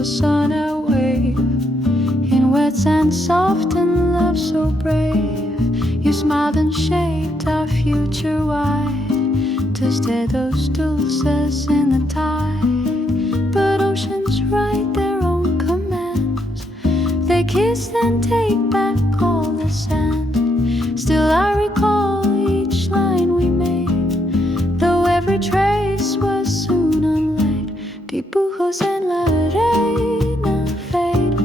us on a wave, in wet sand soft and love so brave. You smiled and shaped our future wide, twisted those dulces in the tide. But oceans write their own commands, they kiss and take back all the sand. Still I recall each line we made, though every trace was soon unlaid. Dibujos en la arena fade,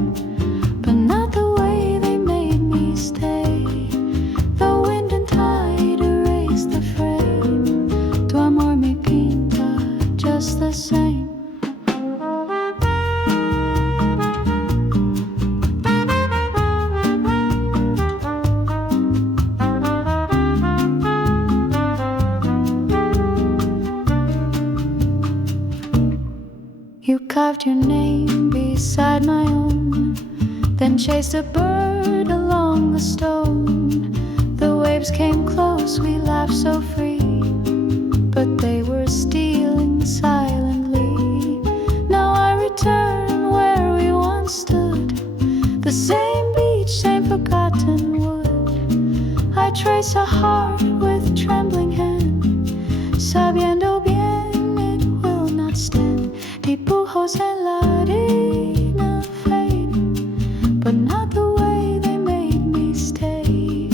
but not the way they made me stay. The wind and tide erase the frame, tu amor me pinta just the same. You carved your name beside my own, then chased a bird along the stone. The waves came close, we laughed so free, but they were stealing silently. Now I return where we once stood, the same beach, same forgotten wood. I trace a heart with trembling hand, sabiendo bien it will not stand. Dibujos en la arena fade, but not the way they made me stay.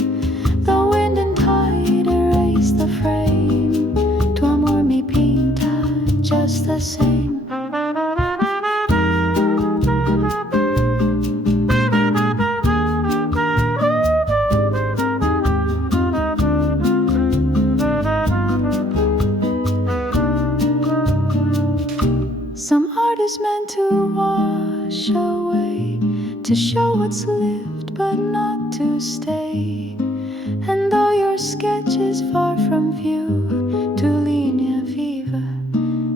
The wind and tide erase the frame, tu amor me pinta just the same. Some art is meant to wash away, to show what's lived but not to stay. And though your sketch is far from view, tu linea viva,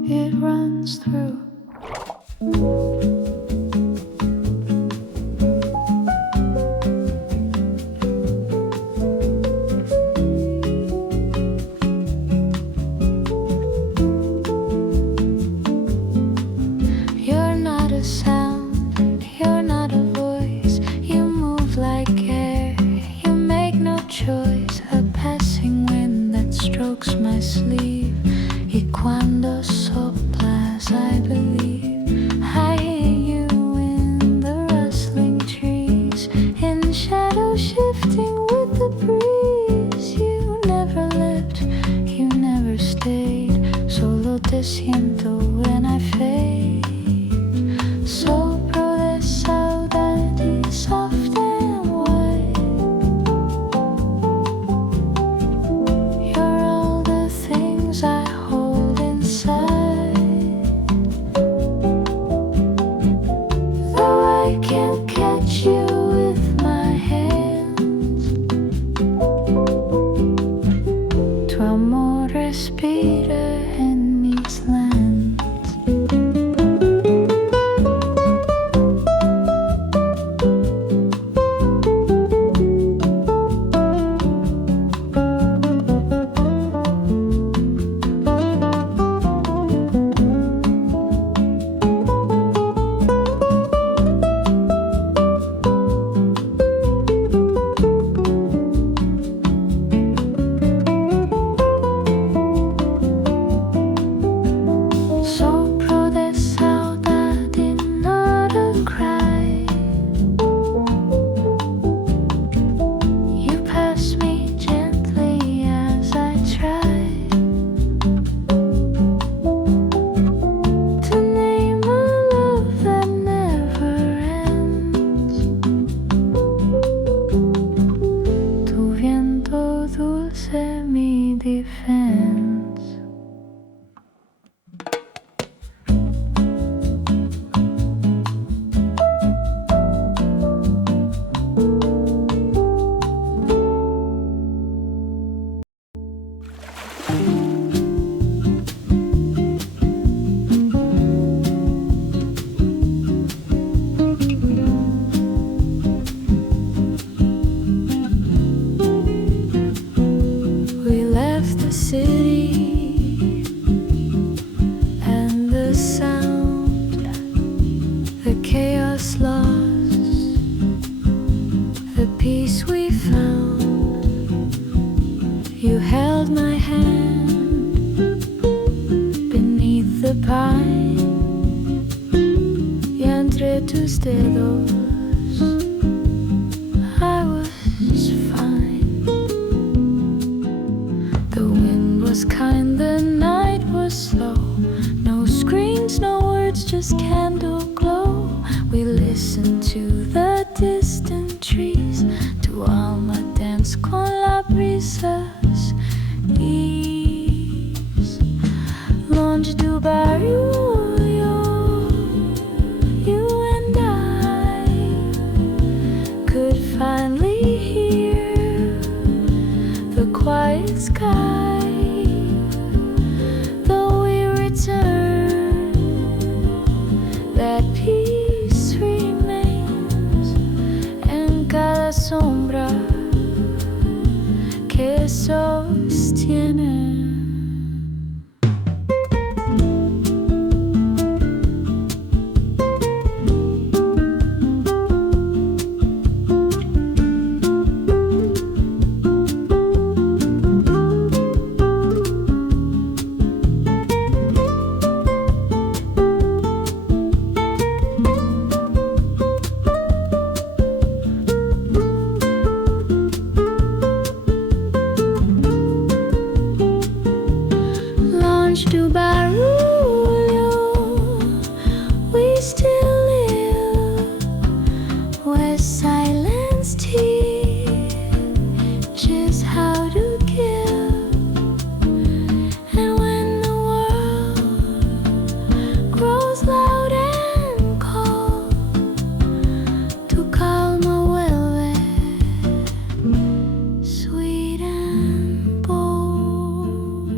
it runs through. You're not a sound, you're not a voice. You move like air, you make no choice. A passing wind that strokes my sleeve, y cuando soplas I believe. I hear you in the rustling trees, in shadow shifting with the breeze. You never left, you never stayed, solo te siento when I fade. Sopro de saudade, soft and white. You're all the things I hold inside. Though I can't catch you with my hands, tu amor respira en mis lands. Sopro de saudade, not a cry. You pass me gently as I try to name a love that never ends. Tu viento dulce mi defense. We left the city You held my hand beneath the pine, y entre tus dedos I was fine. The wind was kind, the night was slow. No screens, no words, just candle glow. We listened to the distant trees, to alma dance con la brisa's ease. Longe do barulho, you and I could finally hear the quiet sky. Though we return, that peace remains en cada sombra que sostiene. Do barulho, we still live where silence teaches how to give. And when the world grows loud and cold, tu calma vuelve sweet and bold.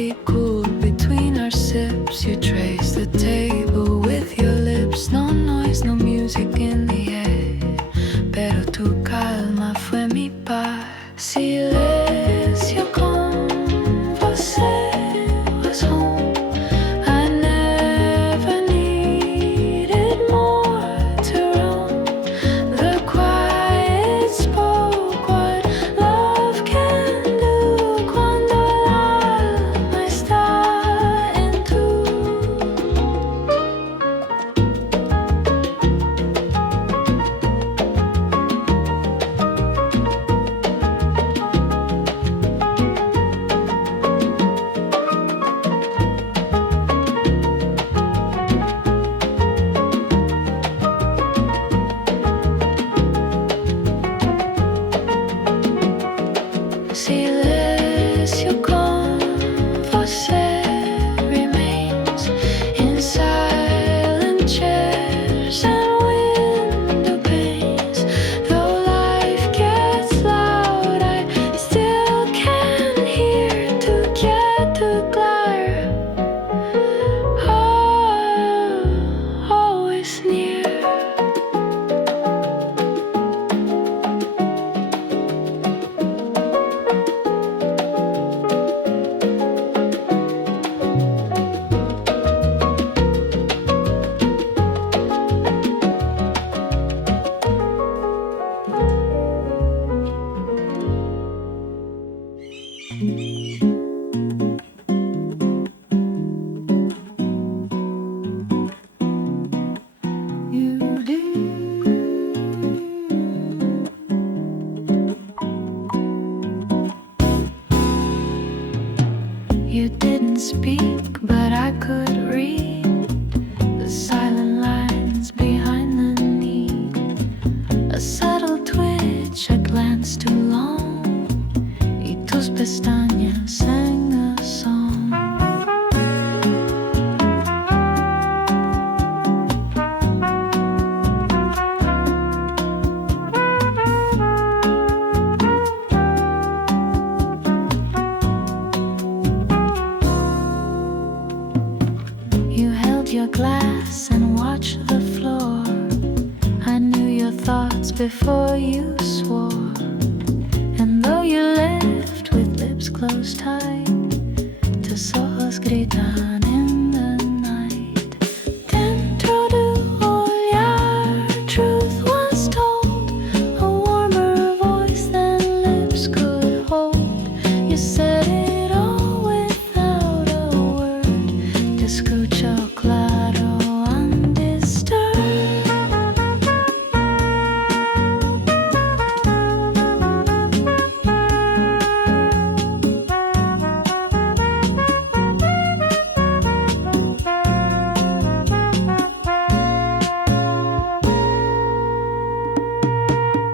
coffee cooled between our sips. You trace the table with your lips. No noise, no music in the air, pero tu calma fue mi paz. Silencio con você was home. I never needed more to roam. The quiet spoke what love can do cuando el alma está en tú. Silencio con você remains in silent chairs and window panes. Though life gets loud, I still can hear to get to glare. Oh, always near. You do. You didn't speak, but I could read the silent lines behind the need. A subtle twitch, a glance too long, y tus pestañas sang a song. You held your glass and watched the floor. I knew your thoughts before you swore. And though you left with lips closed tight, tus ojos gritan in the night. Dentro de olhar, truth was told, a warmer voice than lips could hold. You said it all without a word. Te escucho claro, undisturbed.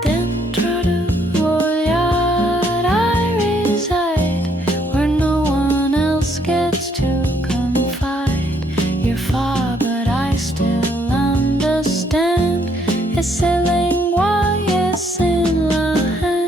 Dentro de olhar, I reside where no one else gets to confide. You're far, but I still understand. Ese lenguaje sin la hand.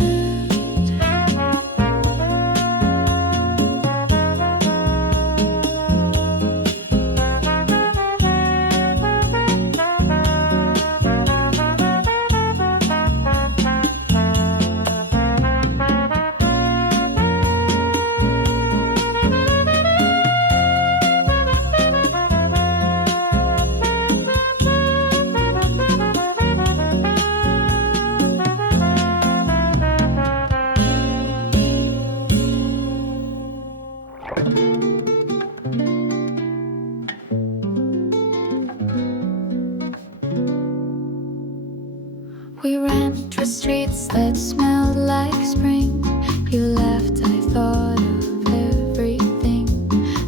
We ran through streets that smelled like spring. You left, I thought of everything.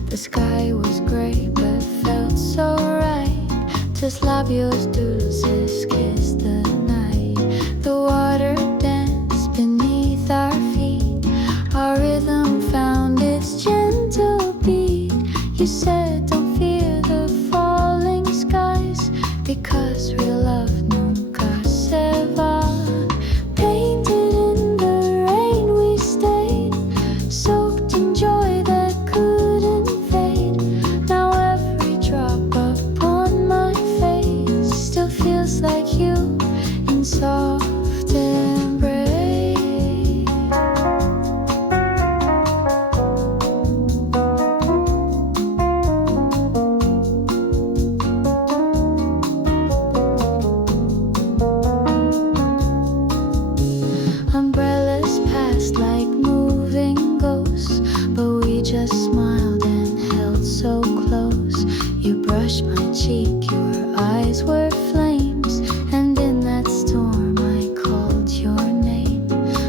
The sky was gray but felt so right. Tus labios dulces kissed the night. The water danced beneath our feet. Our rhythm found its gentle beat. You said don't fear the falling skies, because real love nunca se va. Painted in the rain we stayed, soaked in joy that couldn't cheek. Your eyes were flames, and in that storm I called your name.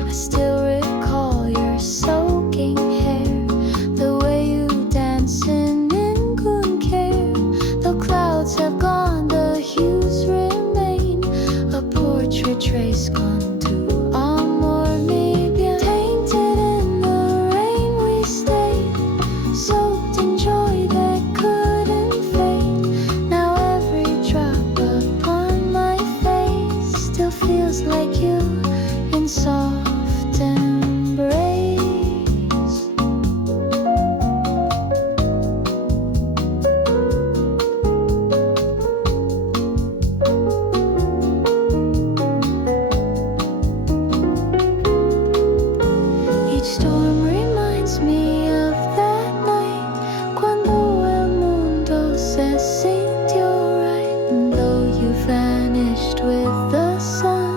I still recall your soaking hair, the way you dance in good care. Though clouds have gone, the hues remain, a portrait trace gone to amor mi bien. Tainted in the rain we stayed, soaked in joy that couldn't fade. Now every drop upon my face still feels like you in soft embrace. Each storm reminds me of that night, cuando el mundo se sintió right. And though you vanished with the sun,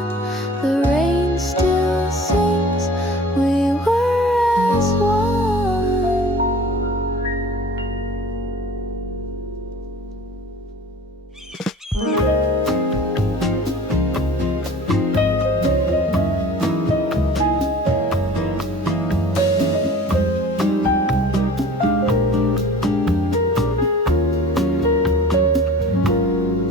the rain still sings, we were as one.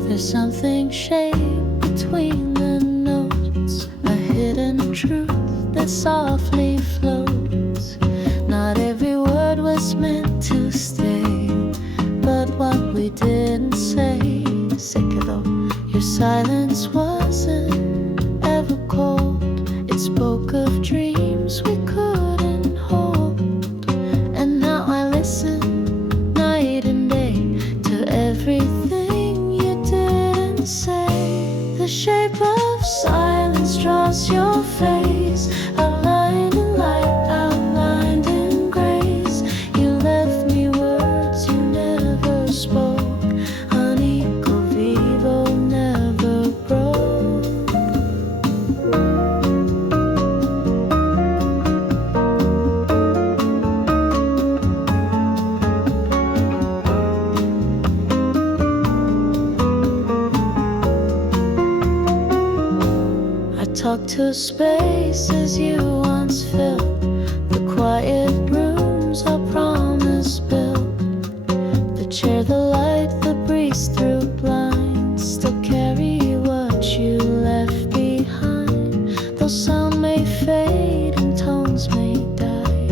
There's something shaped between the notes, a hidden truth that softly floats. Not every word was meant to stay, but what we didn't say se quedó. Your silence wasn't ever cold, it spoke of dreams we couldn't hold. And now I listen night and day to everything you didn't say. The shape of silence draws your face, outlined in light, outlined in grace. You left me words you never spoke, unequal vivo never broke. I talk to spaces you once filled, the quiet rooms our promise built, the chair, the light, the breeze through blinds, still carry what you left behind. Though sound may fade and tones may die,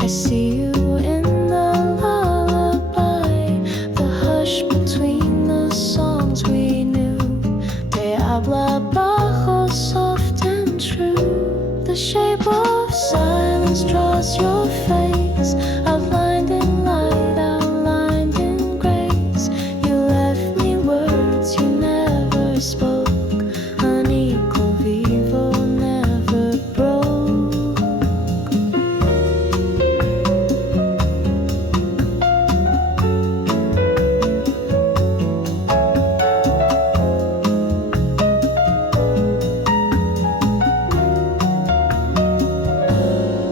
I see you in the lullaby, the hush between the songs we knew. Te habla bajo, soft and true. The shape of silence draws your face, outlined in light, outlined in grace. You left me words you never spoke, unequal vivo never broke.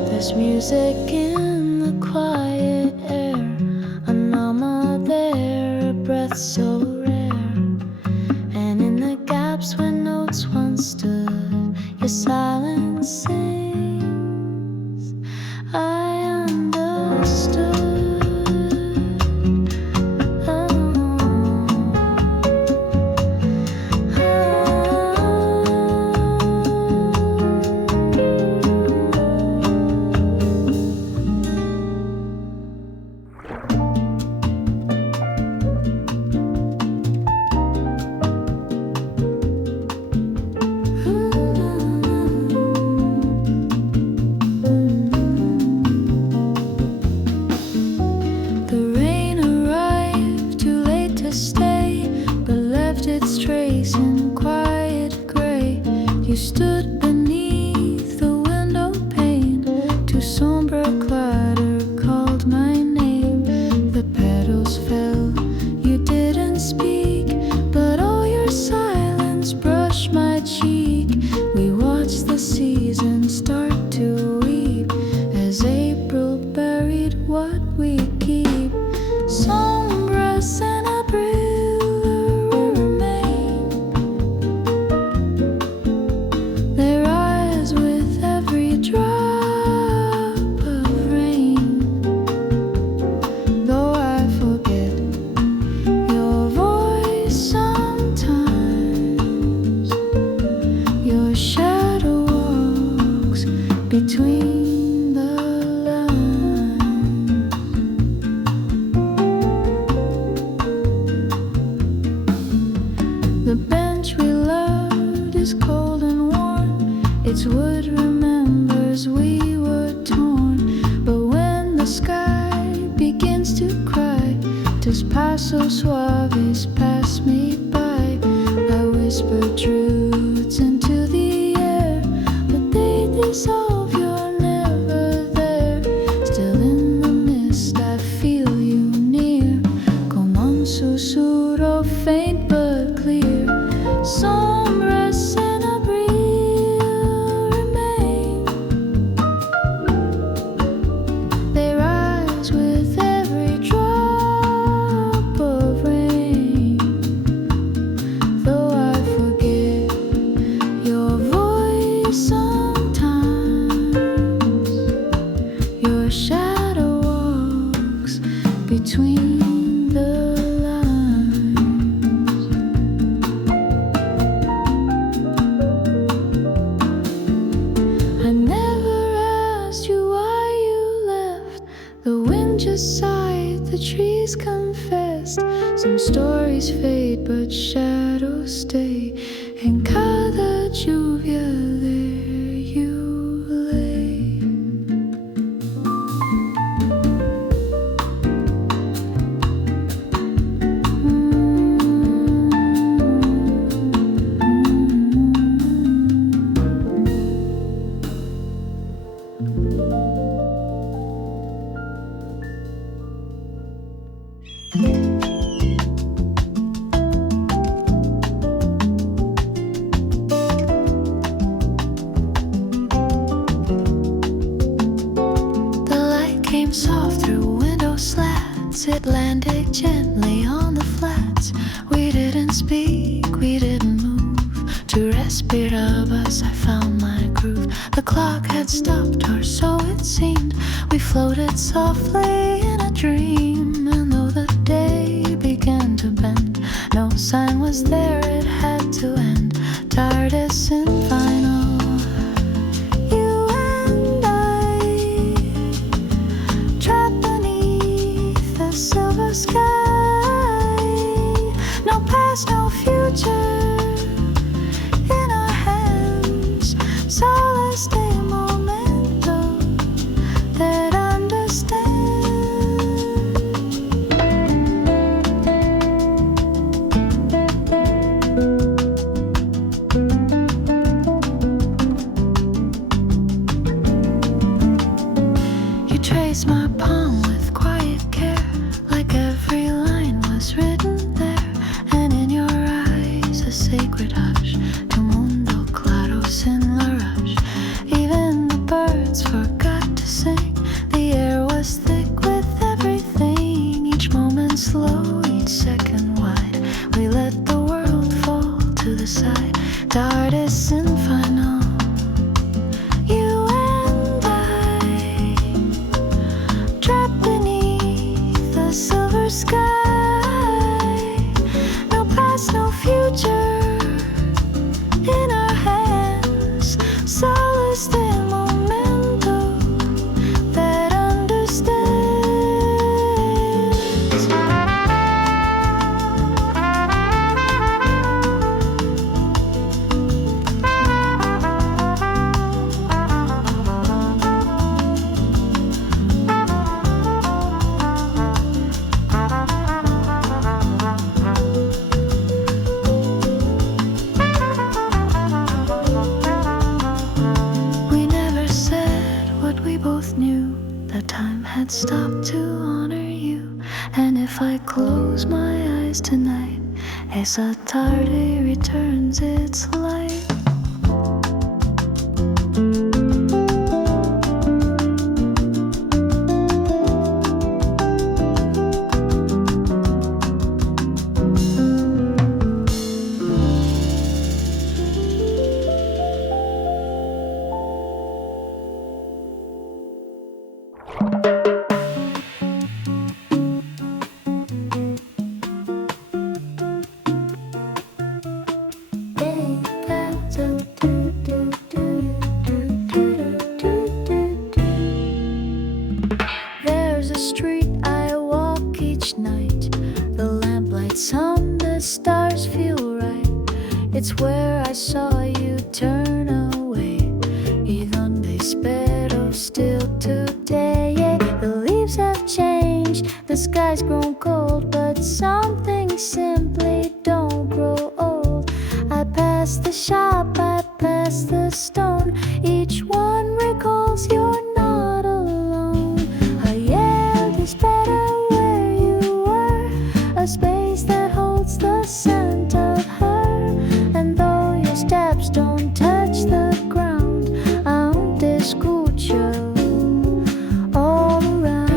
There's music in the quiet air, an alma there, a breath so rare. And in the gaps where notes once stood, your silence sings, I understood. The rain arrived too late to stay, but left its trace in quiet gray. You stood beneath the window pane, too sombre clatter called my name. The petals fell, you didn't speak, but all your silence brushed my cheek. We watched the seasons start to weep as April buried what we keep. Sombras en abril begins to cry. Tus pasos suaves pass me by. I whisper truths into the air, but they dissolve, you're never there. Still in the mist I feel you near, como un susurro faint but clear. Sombras en abril remain. They rise with every drop of rain. Though I forget your voice sometimes, your shadow walks between the lines. I never asked you why you left. The wind just sighed, the trees confessed. Some stories fade, but shadows stay. En cada lluvia there you lay. The light came soft through window slats. It landed gently on the flats. We didn't speak, we didn't move. To respirabas, I found my groove. The clock had stopped, or so it seemed. We floated softly in a dream. And though the day began to bend, no sign was there, it had to end. TARDIS in final. You and I, trapped beneath the silver sky. No past, no future in our hands. Solace de momento that understand. You trace my palm with quiet care, like every line was written there. And in your eyes a sacred hush, tu mundo claro sin la rush. Even the birds forgot to sing. The air was thick with everything. Each moment slow, each second wide. We let the world fall to the side. TARDIS infinal. You and I, trapped beneath the silver sky. No past, no future in our hands. Solace de momento that understands. We never said what we both knew. The time had stopped to honor you. And if I close my eyes tonight, esa tarde returns its light. There's a street I walk each night. The lamplights on the stars feel right. It's where I saw you turn away. Y donde espero still today. The leaves have changed. changed. The sky's grown cold, but some things simply don't grow old. I pass the shop, I pass the stone. Each one recalls you're not alone. A yell is better where you were, a space that holds the scent of her. And though your steps don't touch the ground, aún te escucho all around.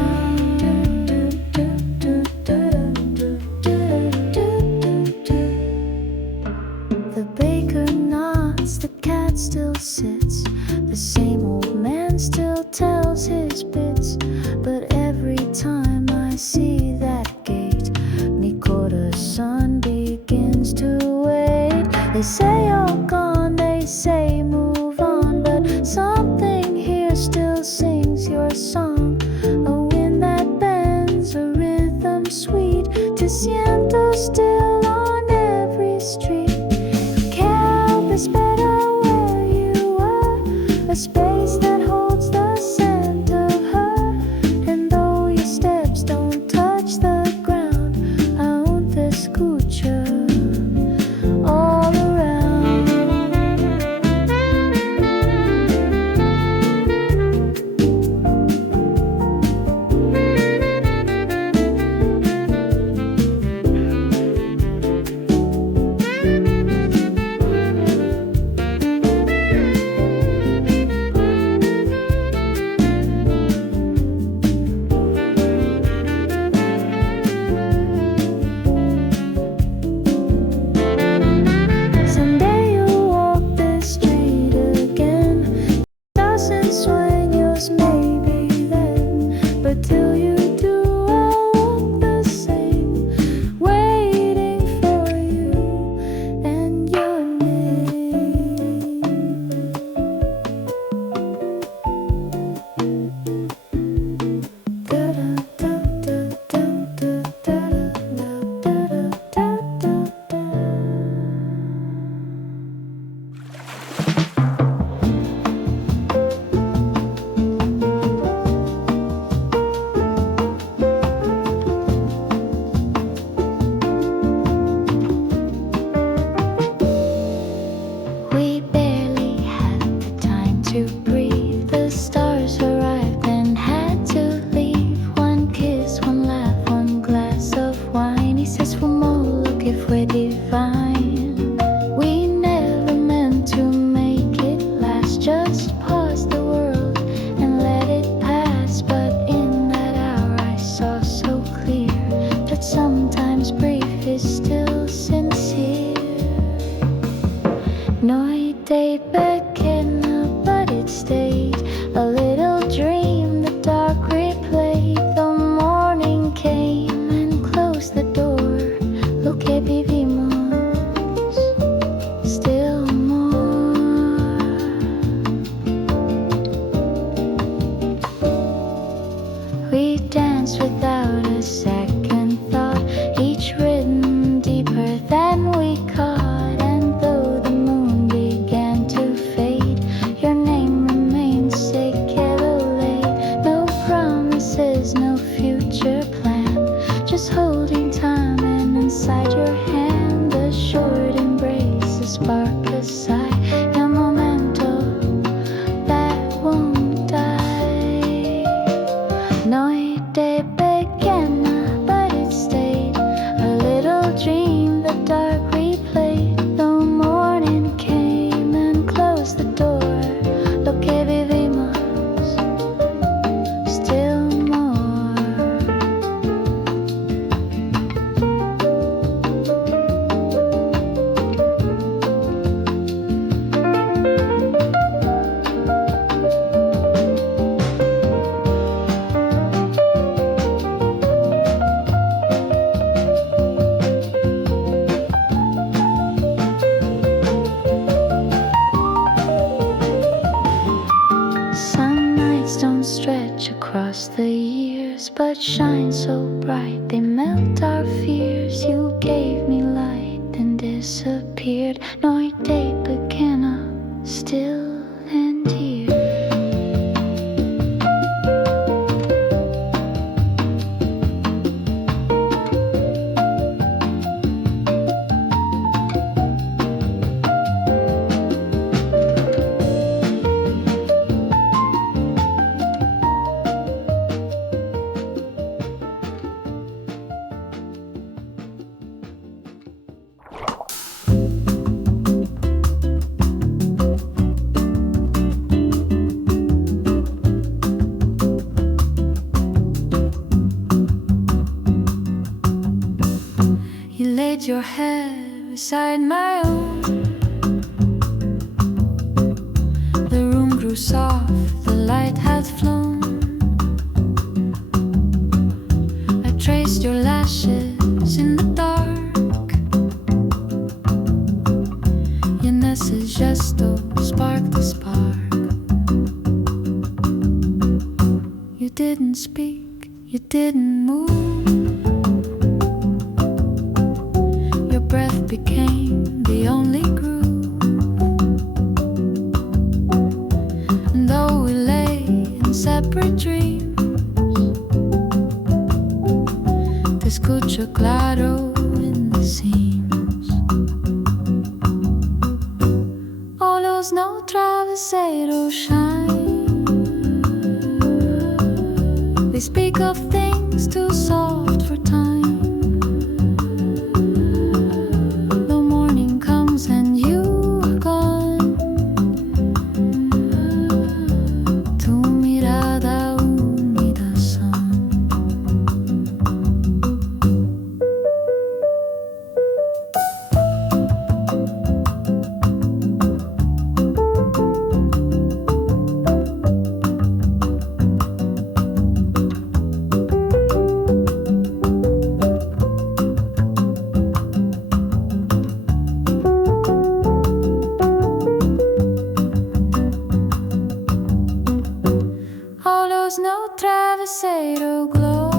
The baker nods, the cat still sits, the same old man still tells his bits. But every time I see that gate, mi corazón begins to wait. They say you're gone, they say move on, but something here still sings your song. A wind that bends, a rhythm sweet, te siento still on every street. Kelp is better where you are, a space that holds the scent of her. And though your steps don't touch the ground, aún te escucho all around. Someday you'll walk this street again, thousand sueños maybe then, but till you do I'll walk the same, waiting for you and your name. Da da da da da da da da da da. We barely had the time to breathe. The stars arrived and had to leave. One kiss, one laugh, one glass of wine. He says, fumo, look if we're divine. We never meant to make it last. Just pause the world and let it pass. But in that hour I saw so clear that sometimes brief is still sincere. Noite pequena, but it stayed a little dream. The dark replayed. The morning came and closed the door. Lo que vivimos, still more. We danced without a second thought, each rhythm deeper than we caught. And though the moon began to fade, your name remains, se quedó late. No promises, no future plan, just holding time. And inside your hand, a short embrace, a spark, a sigh, a momento that won't die. Noite pequena, but it stayed a little dream. The dark replayed. The morning came and closed the door. Lo que vivimos, still more. Some nights don't stretch across the years, but shine so bright they melt our fears. You gave me light, then disappeared. Noite pequena, still and here. laid your head beside my own. The room grew soft, the light had flown. I traced your lashes in the dark. Your message just sparked the spark. You didn't speak, you didn't move. Your breath became the only groove. And though we lay in separate dreams, te escucho claro in the seams. Oh, luz no travesero shine. They speak of things too soft for time. The morning comes and you are gone. Tu mirada húmeda son. No travesero glow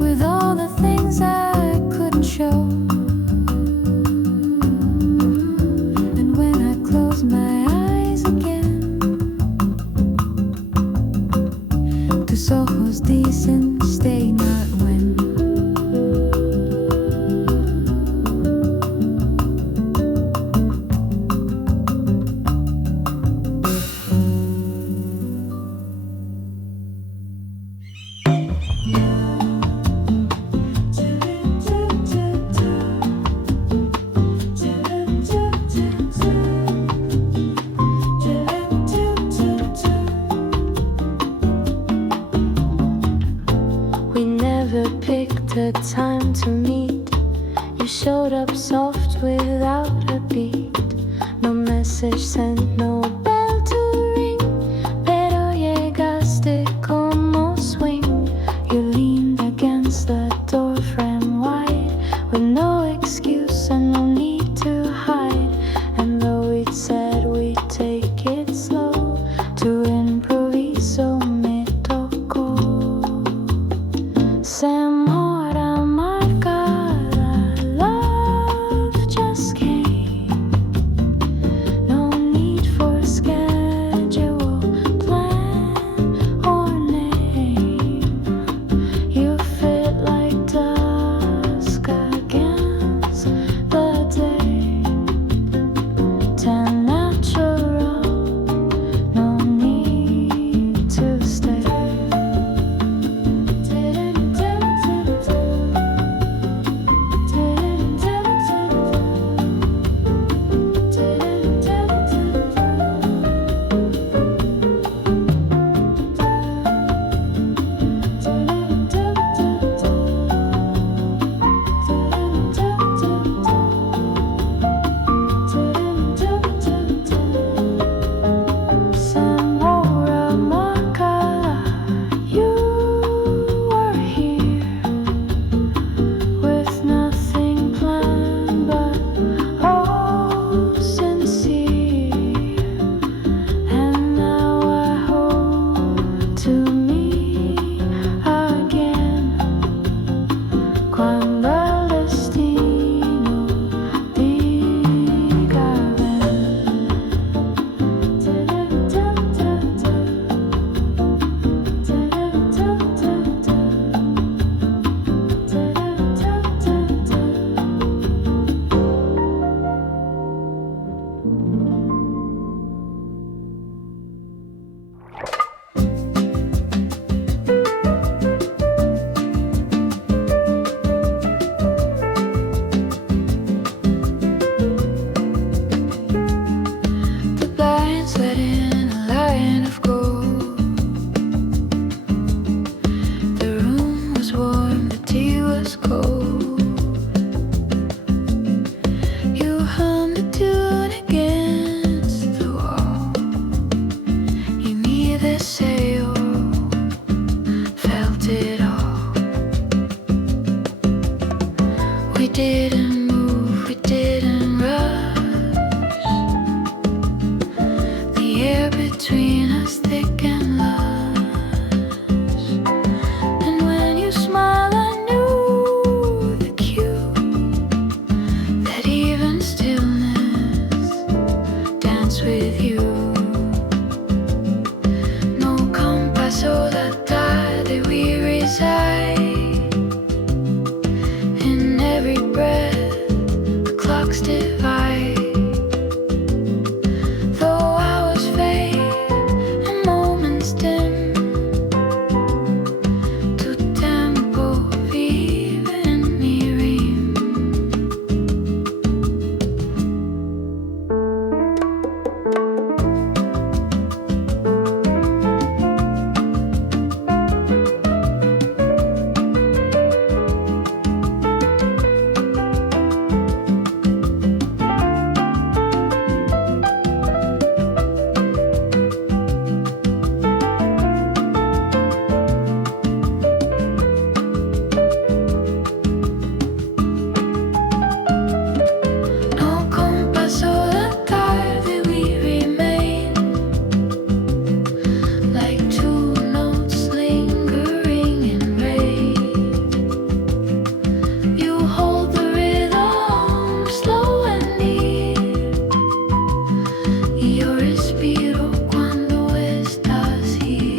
with all the things I couldn't show. And when I close my eyes again, tus ojos dicen stay, not when. Picked a time to meet. You showed up soft without a beat. No message sent, no bell to ring, pero llegaste como swing. You leaned against the door frame wide, with no excuse and no need to hide. And though we'd said we'd take it slow, to improviso me tocó. Semora marcada, love just came. No need for schedule, plan, or name. You fit like dusk against the day. Tan natural, no need to stay. Semora marcada, you were here with nothing planned but all sincere. And now I hope to meet again cuando el destino diga ven. The blinds let in a line of gold. The room was warm, the tea was was cold. You hummed a tune against the wall. You neither say or felt it all. We didn't move, we didn't rush. The air between us thick and lush. And when you smile, I knew the cue that even stillness danced with you. No compass or the tide that we reside. In every breath, the clocks divide. Though hours fade and moments dim, tu tempo vive in mi rim. No compass or the tide that we remain, like two notes lingering in rain. You hold the rhythm slow and near. Yo respiro cuando estás here.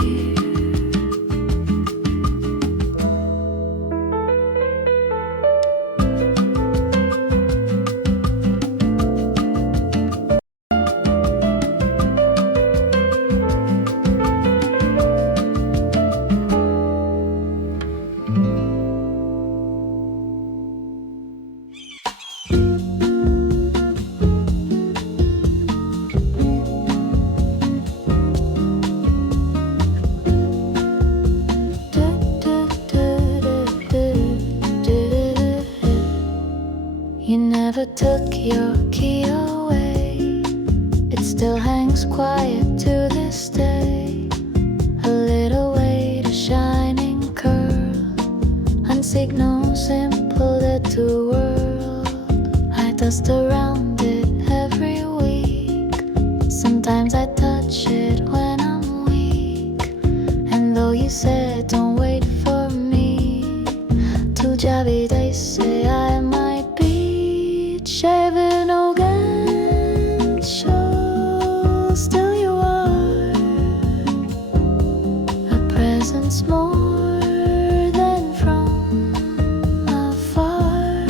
You never took your key away. It still hangs quiet to this day. A little weight, a shining curl, unsignal, simple that to world. I dust around it every week. Sometimes I touch it when I'm weak. And though you said don't wait for me, tu già vedi se I might be shaving gancho. Still you are a presence more than from afar.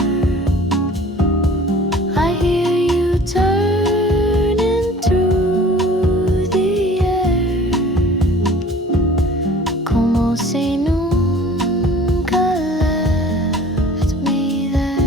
I hear you turning through the air, como si nunca left me there.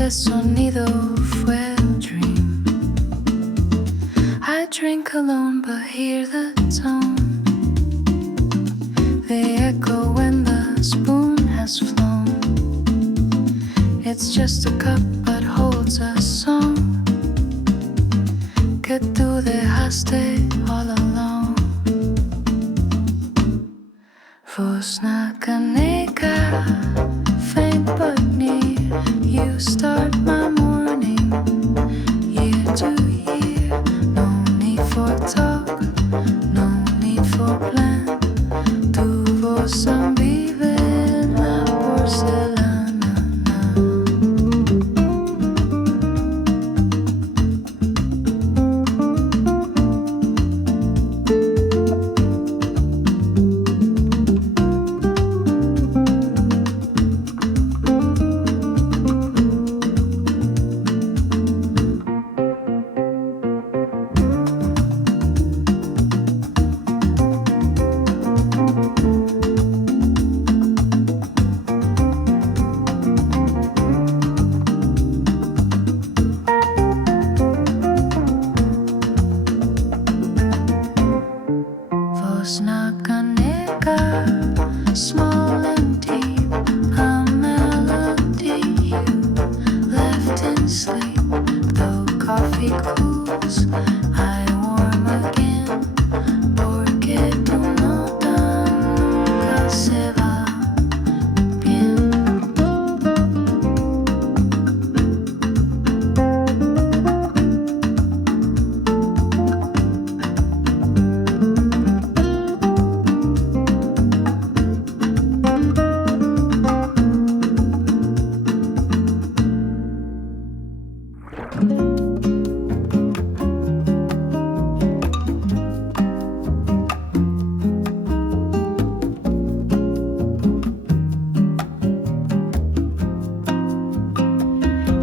ese sonido fue el dream. I drink alone but hear the tone, the echo when the spoon has flown. It's just a cup but holds a song que tú dejaste all alone. Voz nakaneka, faint but near, you start my morning, year to year. No need for talk, no need for plan. Tu voz vive en la porcelana. Small and deep, a melody you left in sleep. Though coffee cools, I warm again, porque tu nota nunca se va bien.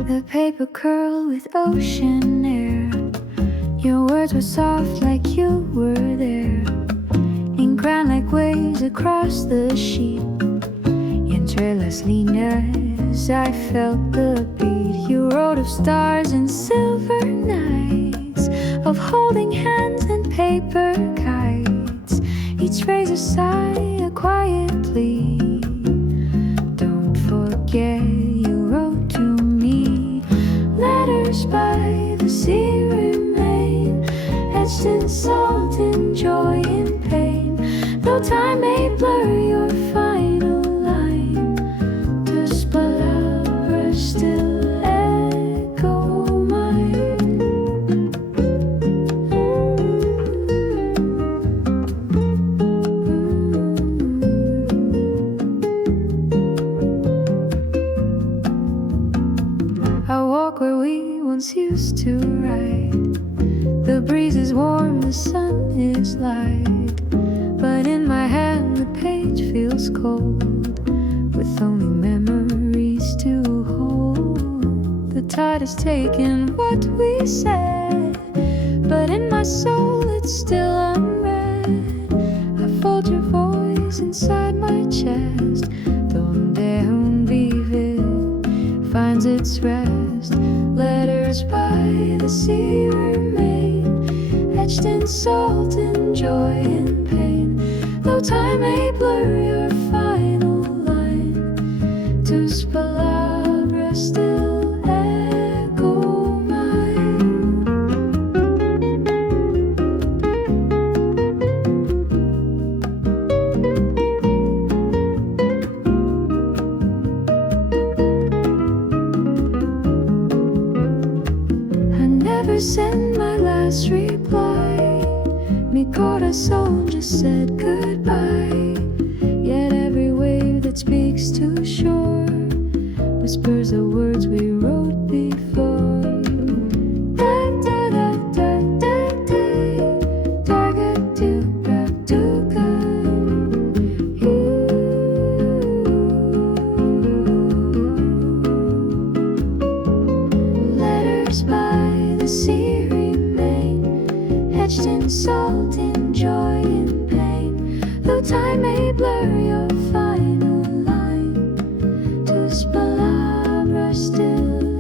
The paper curl with ocean air. Your words were soft like you were there. Ink ran like waves across the sheet. Y entre las líneas I felt the beat. You wrote of stars and silver nights, of holding hands and paper kites. Each phrase a sigh, a quiet plea. Don't forget you wrote to me. Letters by the sea remain, etched in salt, in joy, in pain. Though time may blur your final line, tus palabras still echo mine. I walk where we once used to ride. The breeze is warm, the sun is light. But in my hand the page feels cold, with only memories to hold. The tide has taken what we said, but in my soul it's still unread. I fold your voice inside my chest, donde un vive finds its rest. Letters by the sea remain, etched in salt, in joy, in pain. Though time may blur your final line, tus palabras still echo mine. I never sent my last reply. Mi corazón just said goodbye. Yet every wave that speaks to shore whispers the words we wrote before. Da da da da da da, da ga do ga do ga. Letters by the sea remain, etched in salt, in joy, in pain. Though time may blur your final line, tus palabras still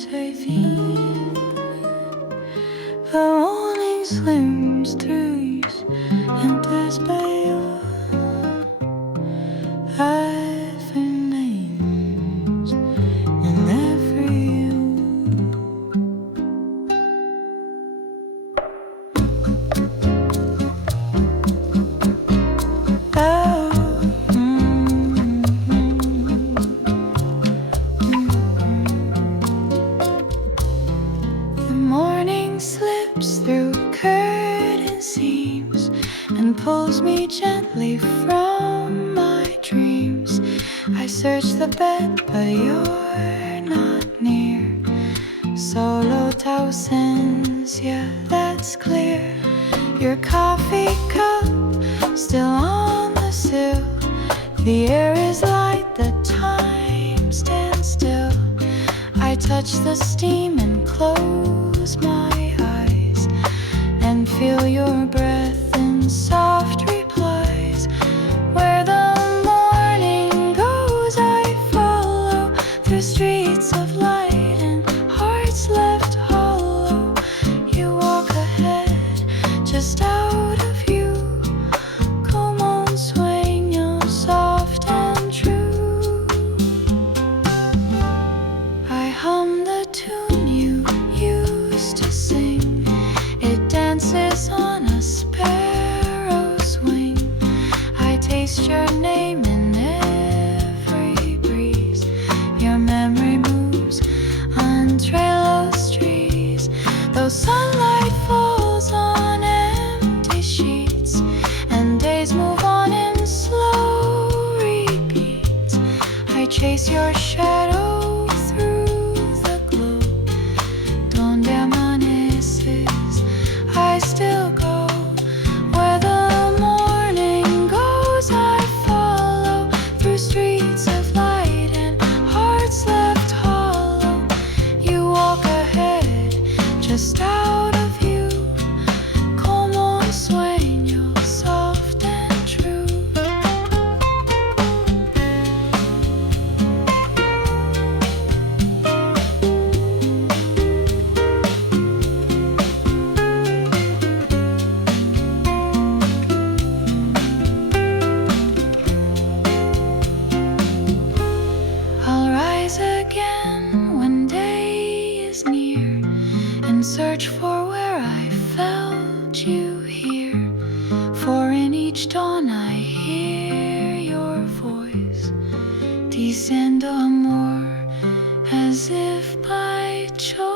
say feel. The morning slims trees and despair. I've been names in every you. The morning slips through curtain seams and pulls me gently from my dreams. I search the bed, but you're not near. Solo thousands, yeah, that's clear. Your coffee cup still on the sill. The air is light, the time stands still. I touch the steam and close my eyes and feel your breath in soft replies. Where the morning goes, I follow through streets of light and hearts left hollow. You walk ahead, just out of view. Come on, sueño, soft and true. I hum the tune you used to sing. It dances on a sparrow's wing. I taste your name in every breeze. Your memory moves on trailless trees. Though sunlight falls on empty sheets and days move on in slow repeats, I chase your shadow through the glow. Donde amaneces, I still go. Where the morning goes, I follow through streets of light and hearts left hollow. You walk ahead, just out of view. Como un sueño, soft and true. I'll rise again when day is near and search for where I felt you here. For in each dawn I hear your voice, diciendo amor, as if by choice.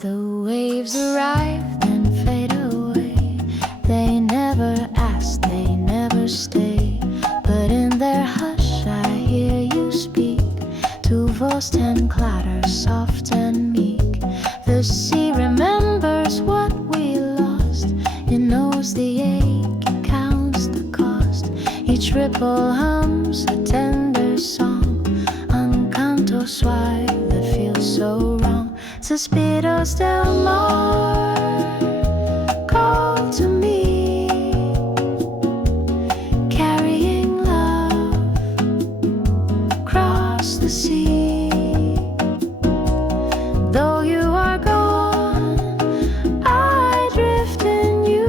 The waves arrive then fade away. They never ask, they never stay. But in their hush I hear you speak. Tu voz tan clara, soft and meek. The sea remembers what we lost. It knows the ache, it counts the cost. Each ripple hums a tender song, un canto suave that feels so wrong. Suspiros del mar call to me, carrying love across the sea. Though you are gone, I drift in you,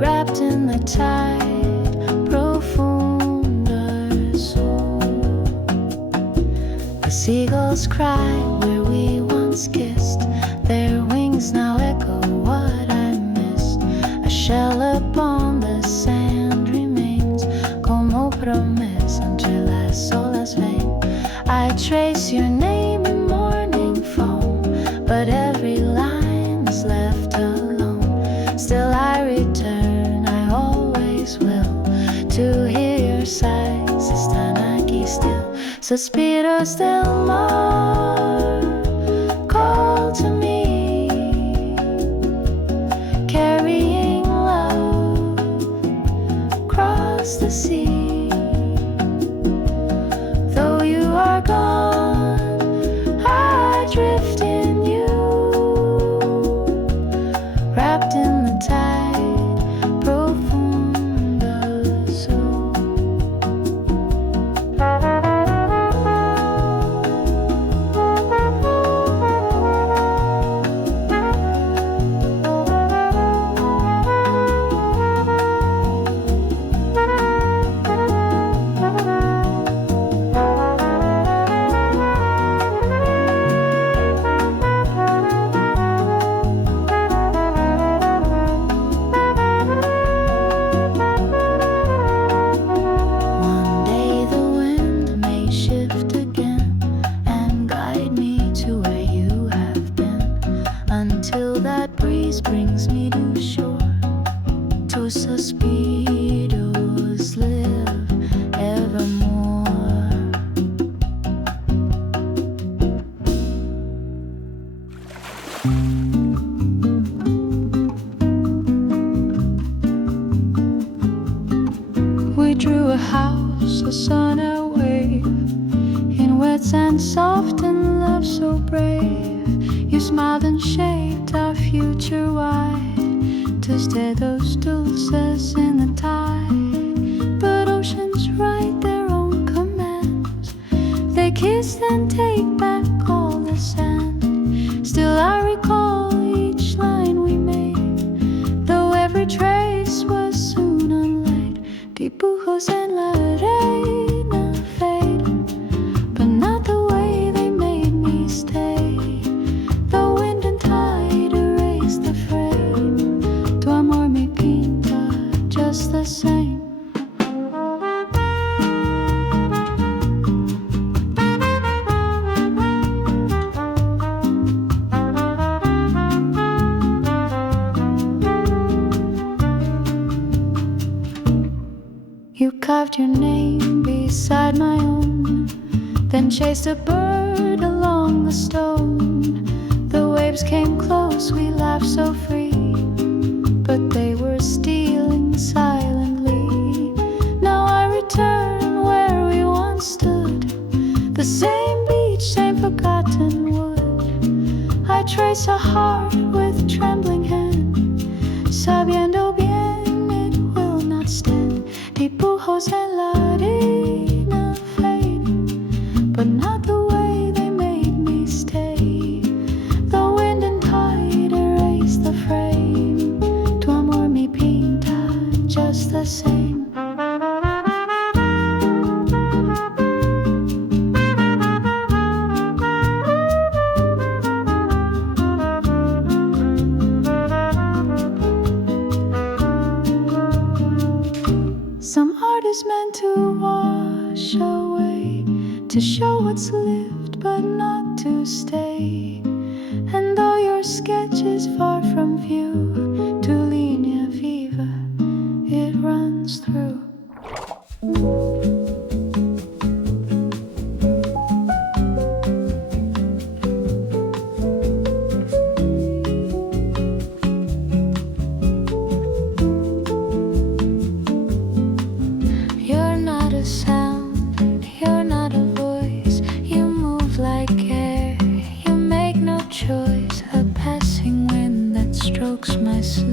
wrapped in the tide, profunder soul. The seagulls cry where we once kissed. Their wings now echo what I missed. A shell upon the sand remains, como promesa entre las olas ven. I trace your name in morning foam, but every line is left alone. Still I return, I always will, to hear your sighs, están aquí still. Suspiros del mar call to me, carrying love across the sea. Though you are breeze brings me to shore. Two suspiros live evermore. We drew a house, a sun, a wave, in wet sand soft and love so brave. You smiled and shaped our future wide, twisted those dulces in the tide. But oceans write their own commands, they kiss and take back all the sand. Still I recall each line we made, though every trace was soon unlaid. Dibujos en la arena fade, but not the way they made me stay. The wind and tide erase the frame, tu amor me pinta just the same. You carved your name beside my own, then chased a bird along the stone. The waves came close, we laughed so free, but they were stealing silently. Now I return where we once stood, the same beach, same forgotten wood. I trace a heart with trembling hand, sabiendo bien it will not stand. Dibujos en la arena fade, but not the way they made me stay. The wind and tide erase the frame, tu amor me pinta just the same. Some art is meant to wash away, to show what's lived but not to stay. And though your sketch is far from view, tu linea viva, it runs through. You're not a sound, you're not a voice. You move like air, you make no choice. A passing wind that strokes my soul.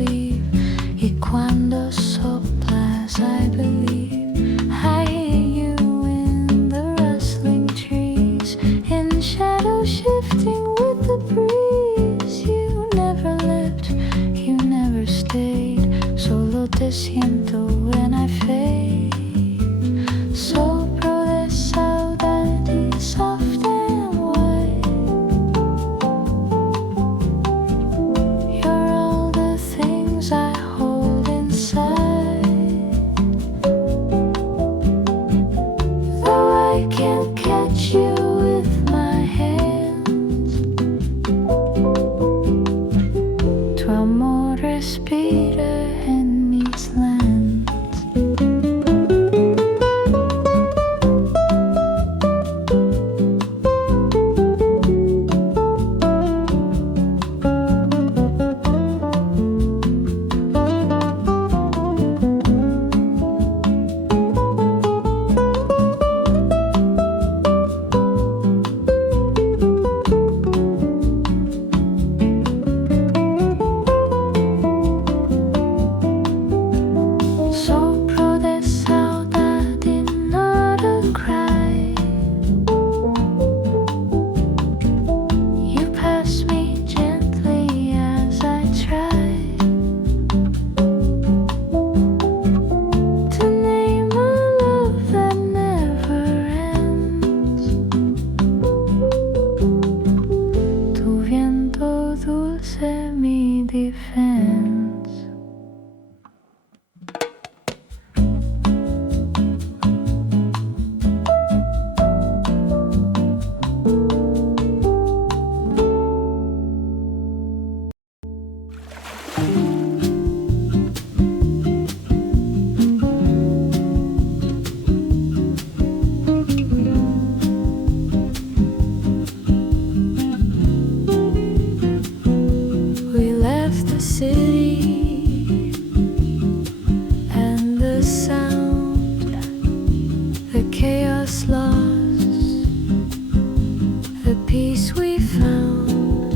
the peace we found.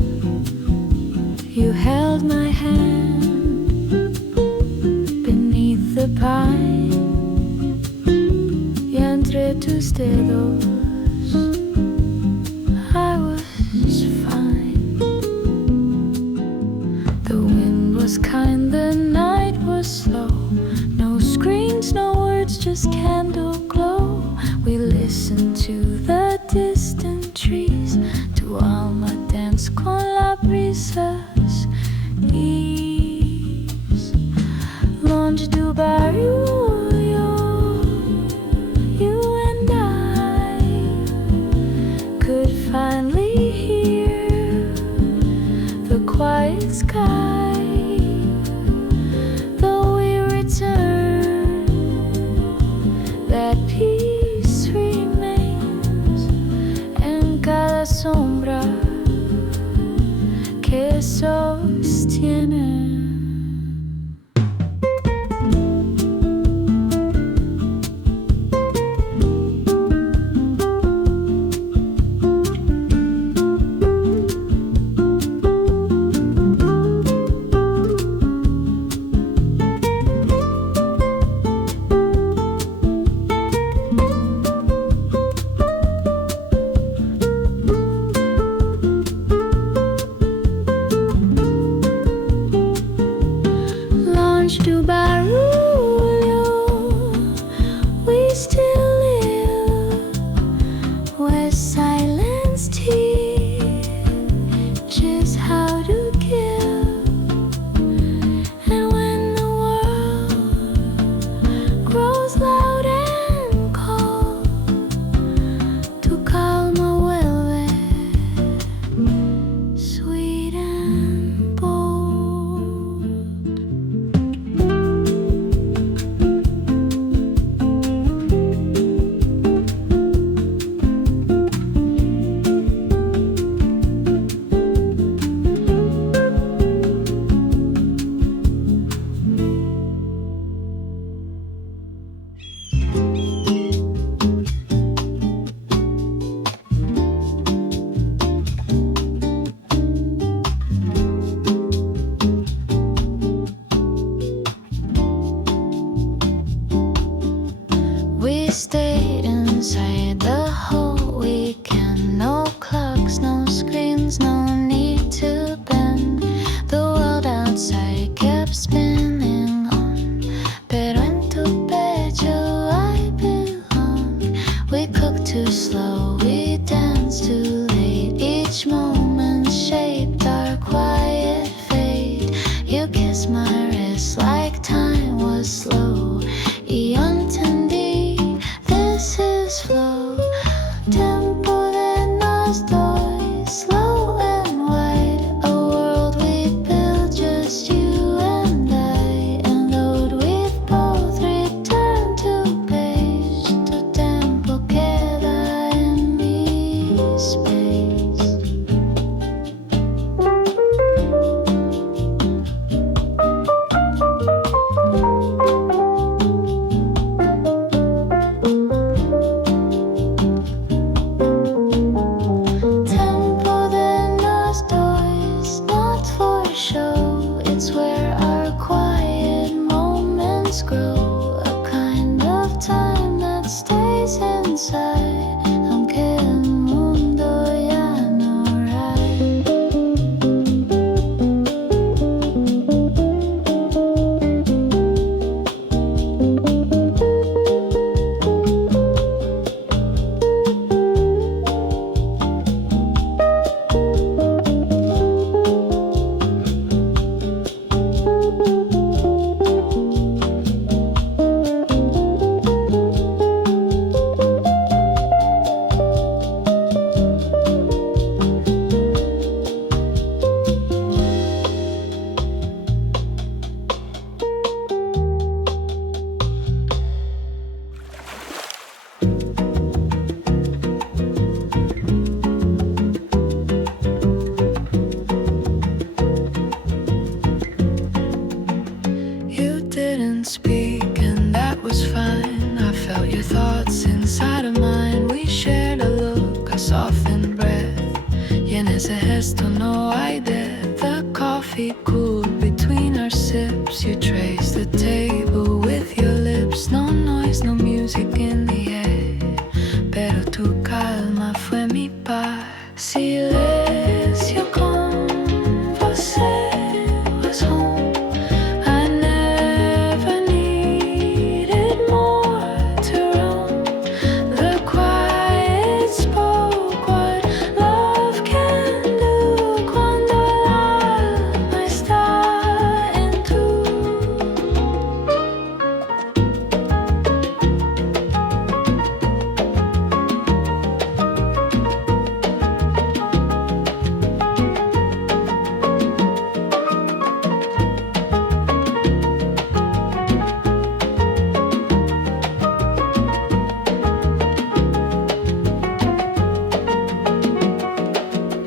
You held my hand beneath the pine, y entre tus dedos I was fine. The wind was kind, the night was slow. No screens, no words, just candle glow. We listened to the distant trees, to alma dance con la brisa's ease. Longe do barulho, you and I could finally hear the quiet sky. Though we return, that peace remains en cada sombra que sostiene. Do barulho, we still live where silence teaches how to give. And when the world grows loud and cold, tu calma vuelve sweet and bold. We stayed inside the whole weekend. No clocks, no screens, no need to bend. The world outside kept spinning on, pero en tu pecho I belong. We cooked too slow, we danced too late. Each moment shaped our quiet fate. You kissed my wrist like time was slow. Y yo entendí, this is flow. Tempo de nos dos, slow and wide. A world we built, just you and I. And though we've both returned to page, tu tempo queda en mi space. Tempo de nos dos, not for show. It's where our quiet moments grow. A kind of time that stays inside, aunque el mundo ya no ride. You didn't speak, and that was fine. I felt your thoughts inside of mine. We shared a look, a softened breath. ese gesto no hay de the coffee cooled between our sips. You trace the table with your lips. No noise, no music in the air, pero tu calma fue mi paz. Silencio con você was home. I never needed more to roam. The quiet spoke what love can do cuando el alma está en tú.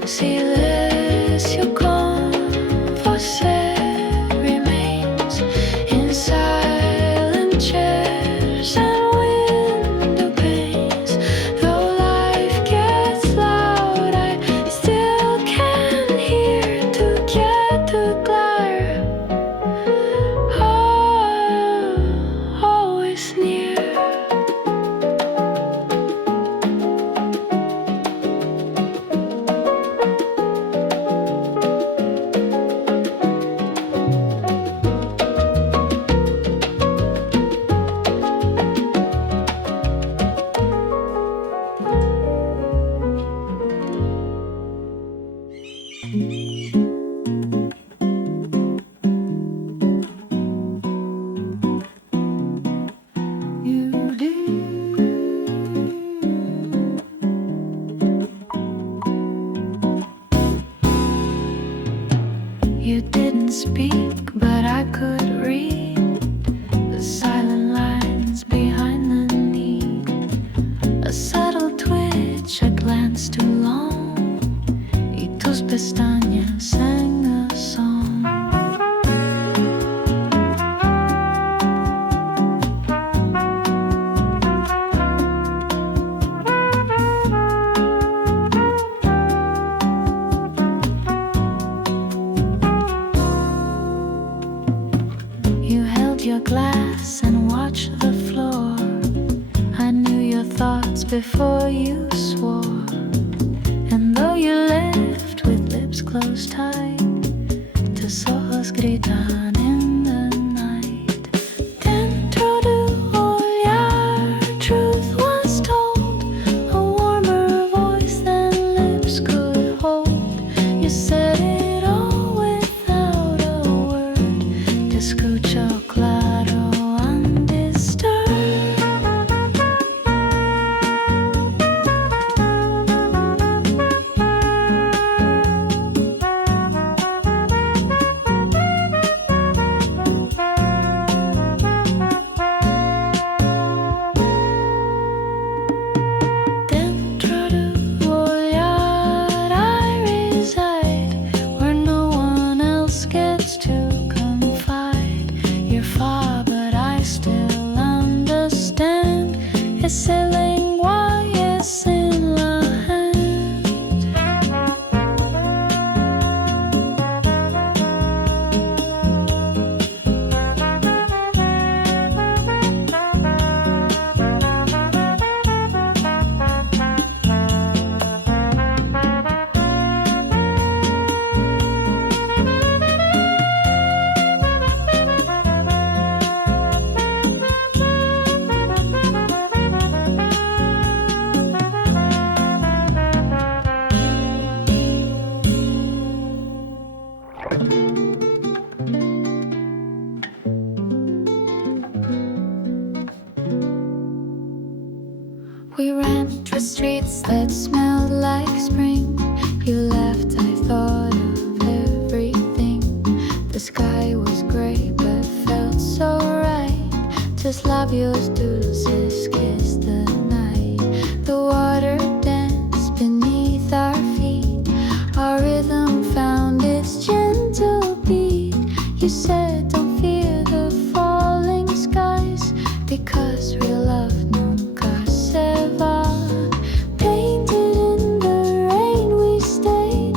Silencio con você remains in silent chairs and window panes. Though life gets loud, I still can hear to get to glare. Oh, always near. You do. You didn't speak, but I could read the silent lines behind the need. A subtle twitch, a glance too long, y tus pestañas sang a song. You held your glass and watched the floor. I knew your thoughts before you swore. And though you left with lips closed tight, tus ojos gritan in the night. Dentro de olhar, truth was told, a warmer voice than lips could hold. You said it all without a word. Te escucho claro, undisturbed. Dentro de olhar, I reside where no one else gets to confide. You're far, but I still understand. Ese lenguaje es en la hand. We ran through streets that smelled like spring. You left, I thought of everything. The sky was gray but felt so right. Tus labios dulces kissed the night. The water danced beneath our feet. Our rhythm found its gentle beat. You said don't fear the falling skies, because real love nunca se va. Painted in the rain we stayed.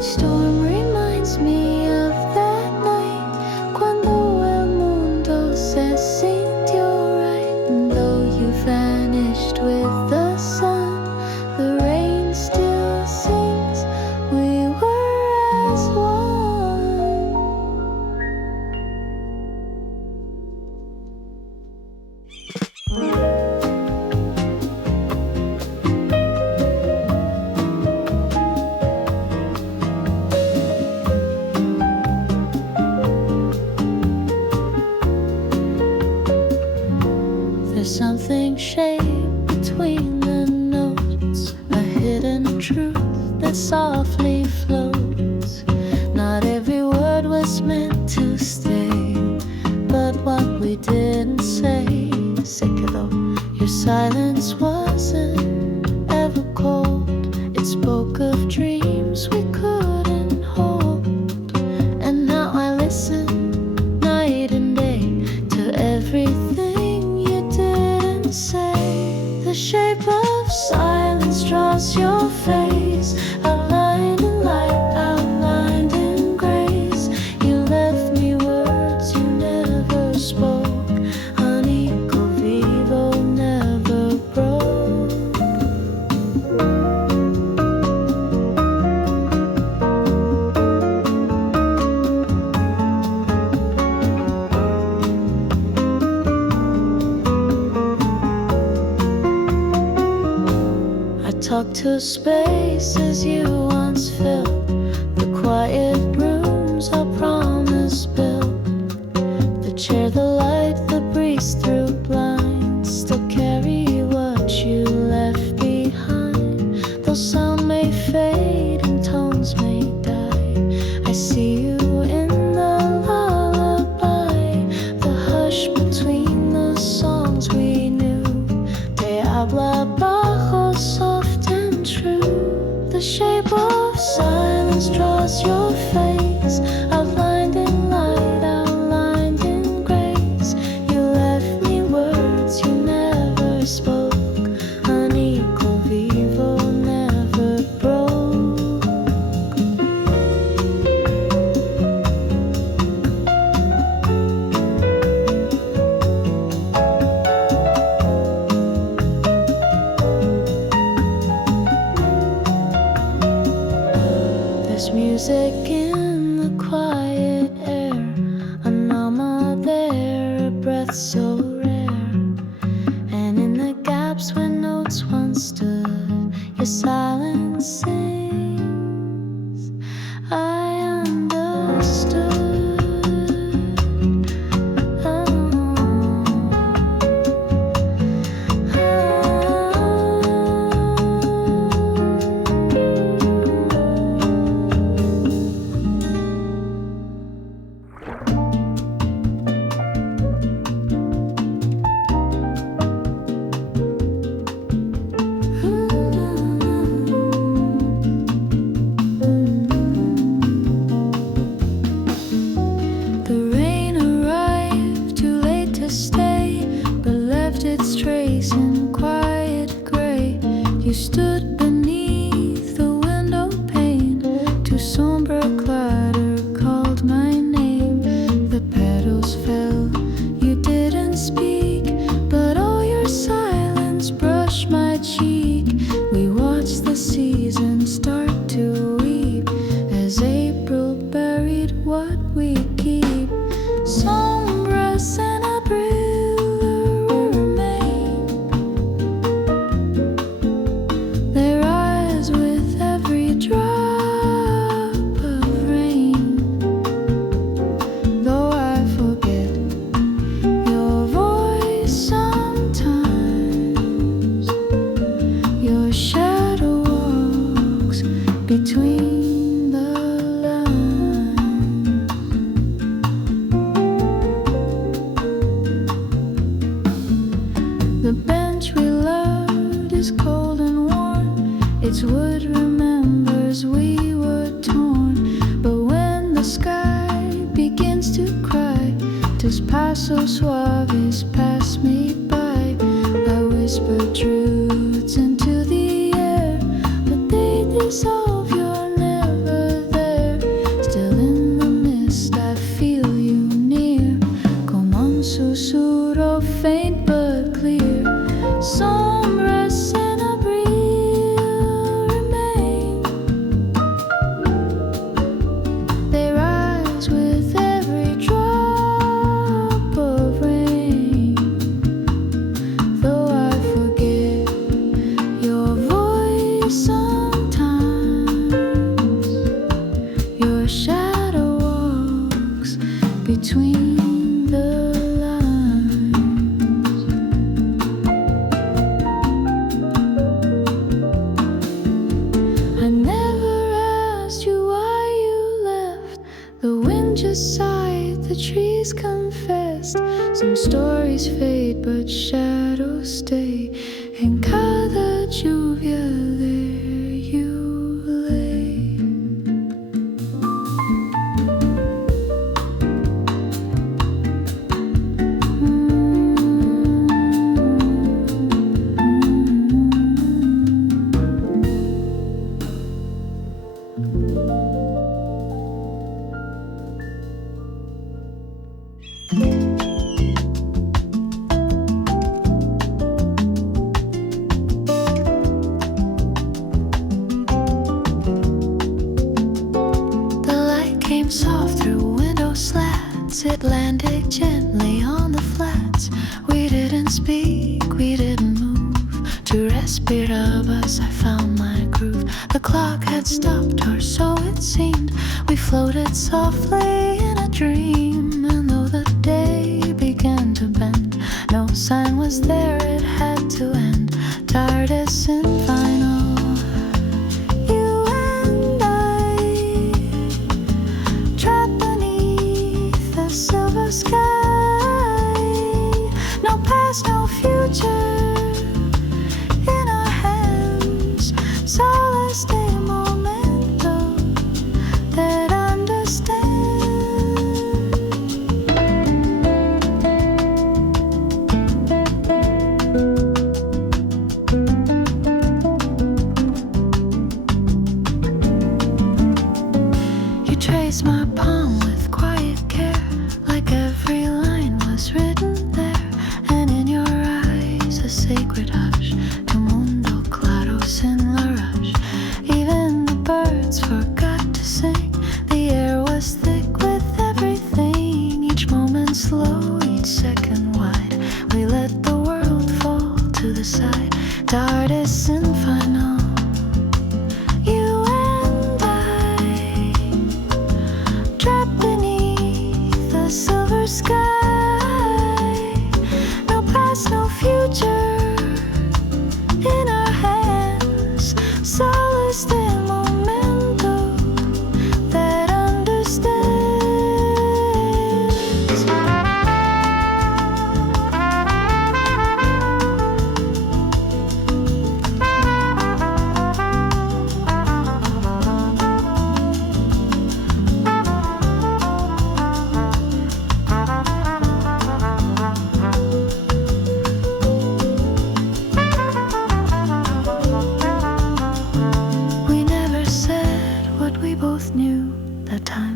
Each storm reminds me of that night, cuando el mundo se sintió right. And though you vanished with the sun, the rain still sings, we were as one. There's something shaped between the notes, a hidden truth that softly floats. Not every word was meant to stay, but what we didn't say se quedó. Your silence wasn't ever cold. It spoke of dreams we couldn't hold. And now I listen night and day to everything you didn't say. The shape of silence draws your face, outlined in light, outlined in grace. You left me words you never spoke, unequal vivo never broke. I talk to spaces you once filled, the quiet rooms our promise built, the chair, the light, the breeze through blinds, still carry what you left behind. Though sound may fade and tones may die, I see you in the lullaby, the hush between the songs we knew. Te habla bajo, soft and true. The shape of silence draws your face, outlined in light, outlined in grace. You left me words you never spoke, unequal vivo never broke. There's music in the quiet air, an alma there, a breath so rare. And in the gaps where notes once stood, your silence sings, I understood. The rain arrived too late to stay, but left its trace in quiet gray. You stood beneath the window pane, too somber clatter called my name. The petals fell, you didn't speak, but all your silence brushed my cheek. We watched the season start to weep as April buried what we keep. Sombras en abril remain, they rise with every drop of rain. Though I forget your voice sometimes, your shadow walks between the lines. The bench we loved is cold and warm, its wood remembers we were torn. But when the sky begins to cry, tus pasos suaves pass me by. I whisper truths into the air, but they dissolve, you're never there. aside, the trees confessed. Some stories fade, but shadows stay. In cada lluvia, there you lay. Soft through window slats, it landed gently on the flats. We didn't speak, we didn't move. To respirabas, I found my groove. The clock had stopped, or so it seemed. We floated softly in a dream. And though the day began to bend, no sign was there, it had to end. TARDIS in final. Silver sky, no past, no future in our hands. Solace de momento that understand. You trace my palm with quiet care. Every line was written there, and in your eyes a sacred hush. Tu mundo claro sin la rush. Even the birds forgot to sing. The air was thick with everything. Each moment slow, each second wide. We let the world fall to the side. TARDIS infinal. You and I, trapped beneath the silver sky, no past, no future in our hands. Solace de momento that understands.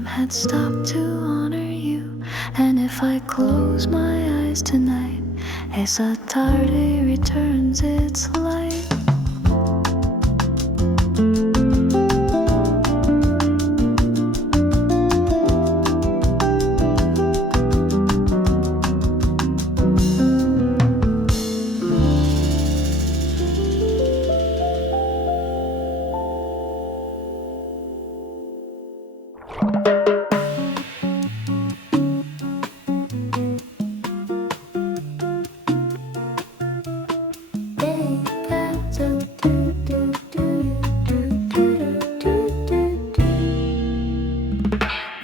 Had stopped to honor you, and if I close my eyes tonight, esa tarde returns its light.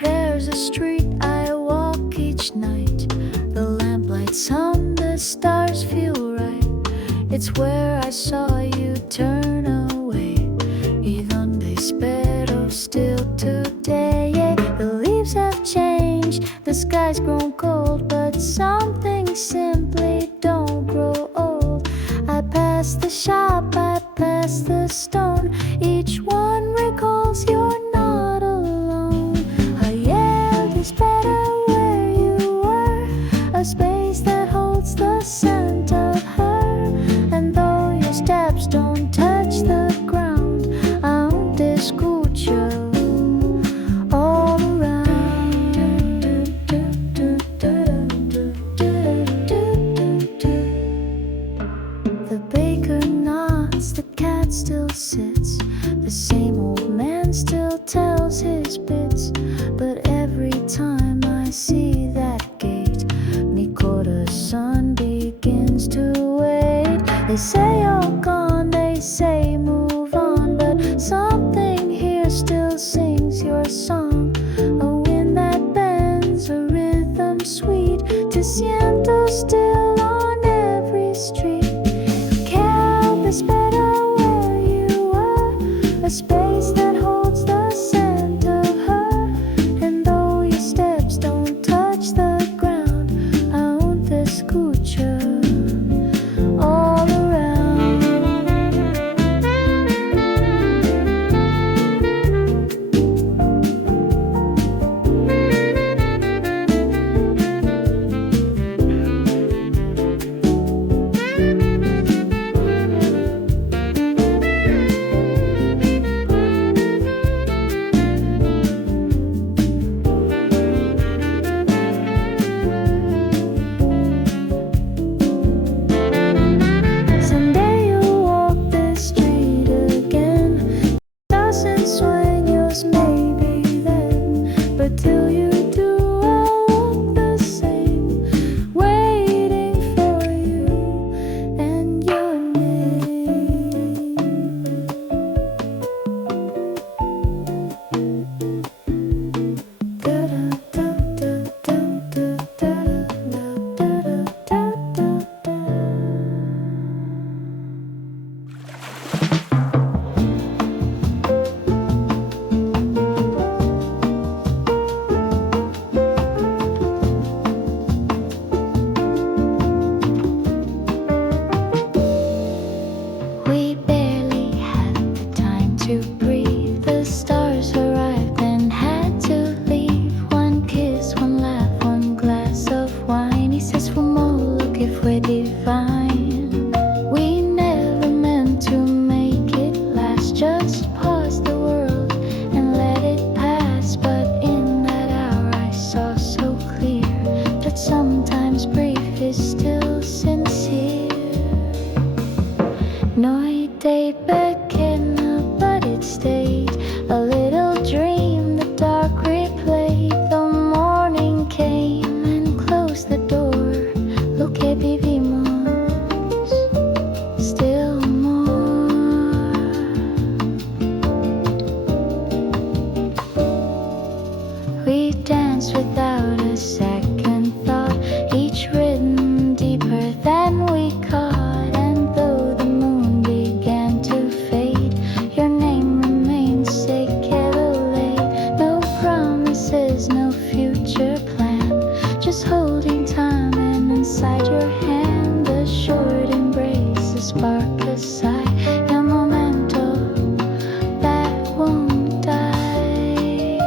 There's a street I walk each night. The lamplights on the stars feel right. It's where I saw you turn away. Y donde espero still today. Yeah, the leaves have changed, the sky's grown cold, but some things simply don't grow old. I pass the shop, I pass the stone. Each one recalls you're not alone. A yell is better where you were, a space that holds the scent of her. And though your steps don't touch the ground, aún te escucho all around. The baker nods, the cat still sits, the same old man still tells his bits. But every time I see that gate, mi corazón begins to wait. They say you're gone, they say move on, but something here still sings your song. A wind that bends is better where you are, a space that holds the scent of her. And though your steps don't touch the ground, aún te escucho all around. Someday you'll walk this street again, doesn't swing yours maybe then, but till you do I'll walk the same, waiting for you and your name. We barely had the time to breathe. The stars arrived and had to leave. One kiss, one laugh, one glass of wine. He says for more, look if we're divine. We never meant to make it last. Just pause the world and let it pass. But in that hour I saw so clear that sometimes brief is still sincere. Noi te pequena, but it stayed a little dream. The dark replayed. The morning came and closed the door. Lo que vivimos, still more. We danced without a second thought, each rhythm deeper than we caught. And though the moon began to fade, your name remains se quedó late. No promises, no future plan, just holding time. And inside your hand, a short embrace, a spark, a sigh, a momento that won't die.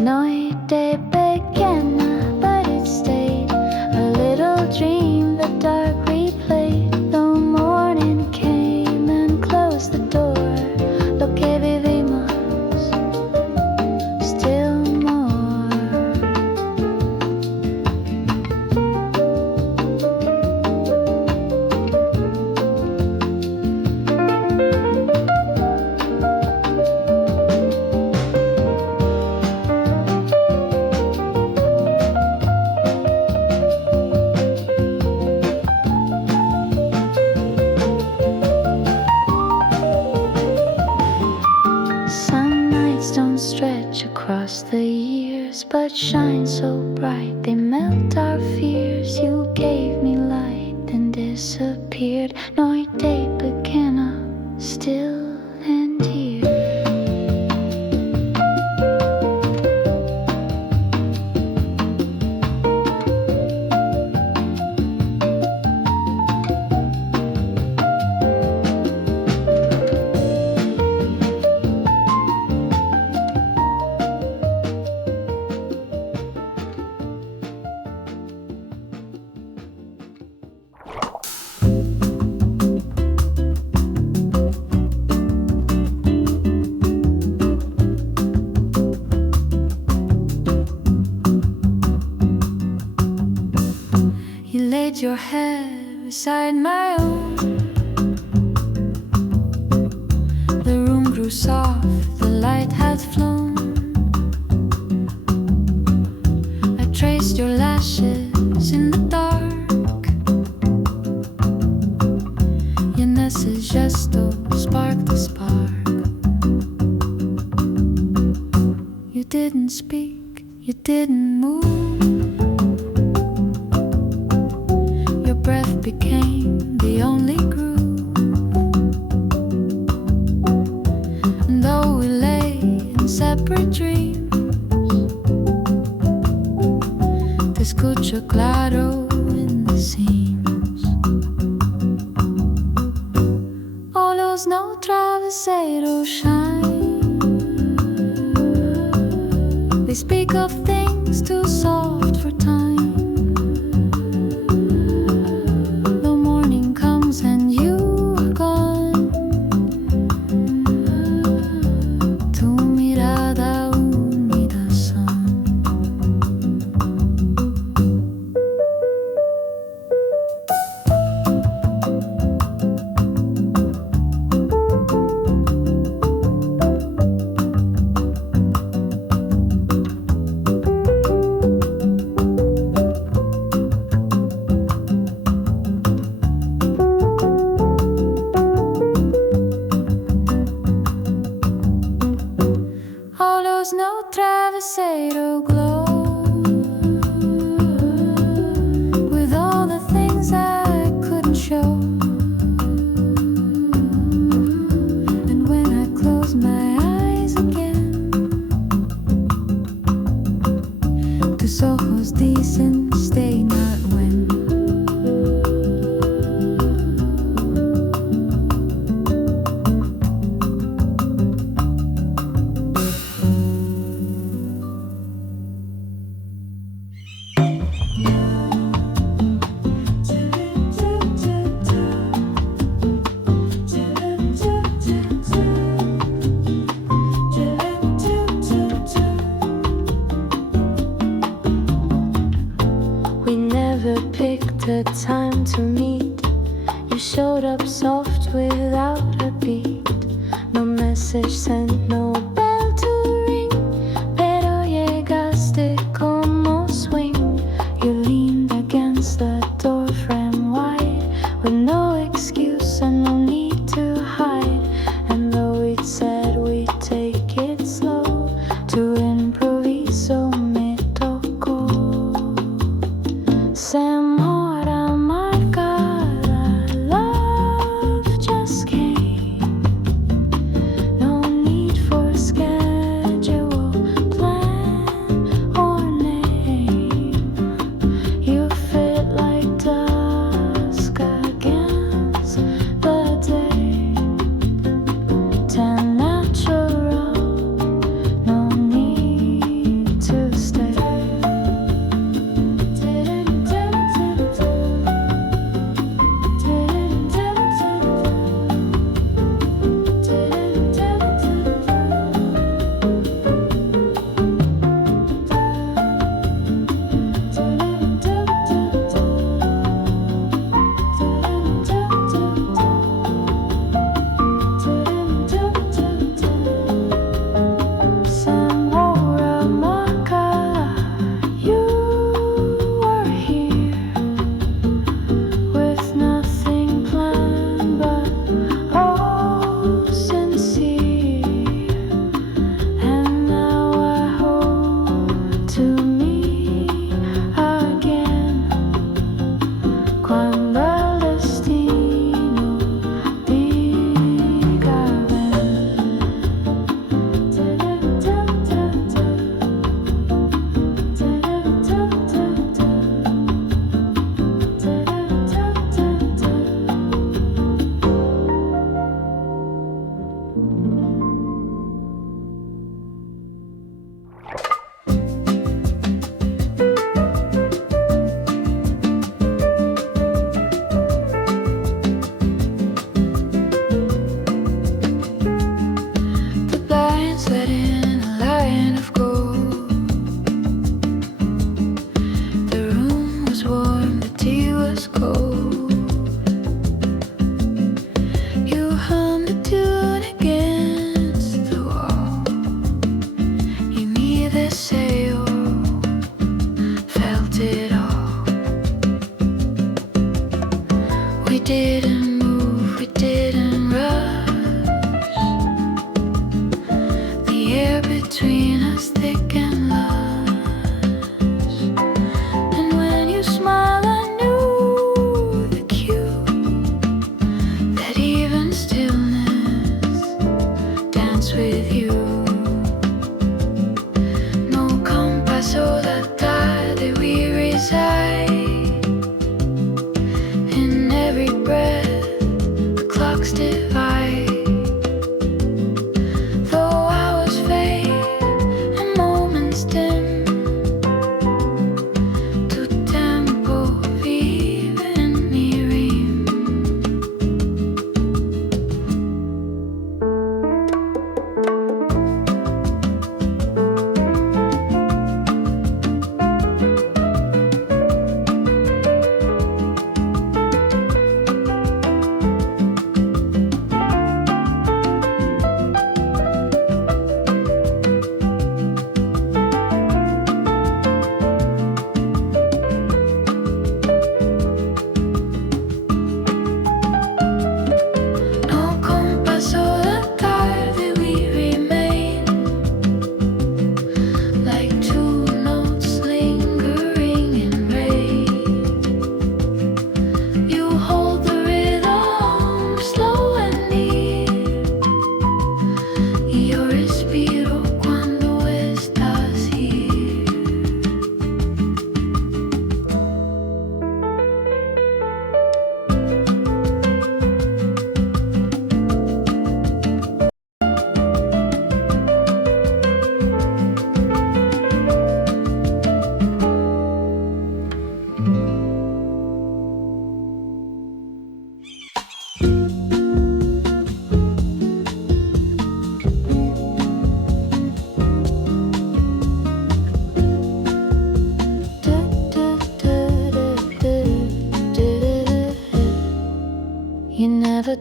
Noi te pequena, but it stayed a little dream. The dark replayed. The morning came and closed the door. Lo que vivimos, still more. Some nights don't stretch across the years, but shine so bright they melt our fears. You gave me light and disappeared. Noi te pequena, still and here. You laid your head beside my own. The room grew soft, the light had flown. I traced your lashes in the dark. Your nesses gesto sparked the spark. You didn't speak, you didn't move. Your breath became the only groove. deeper dreams. Te escucho claro in the seams. Olos no travesero shine. They speak of things too soft for time. The morning comes and you are gone. Tu mirada húmeda son. Olos no travesero glow with all the things I couldn't show. And when I close my eyes again, tus ojos dicen stay, not when. We never picked a time to meet. You showed up soft without a beat. No message sent, no bell to ring. Pero llegaste como swing. You leaned against the door frame wide, with no excuse and no need to hide. And though we'd said we'd take it slow, to improviso me tocó. Semora marcada, love just came. No need for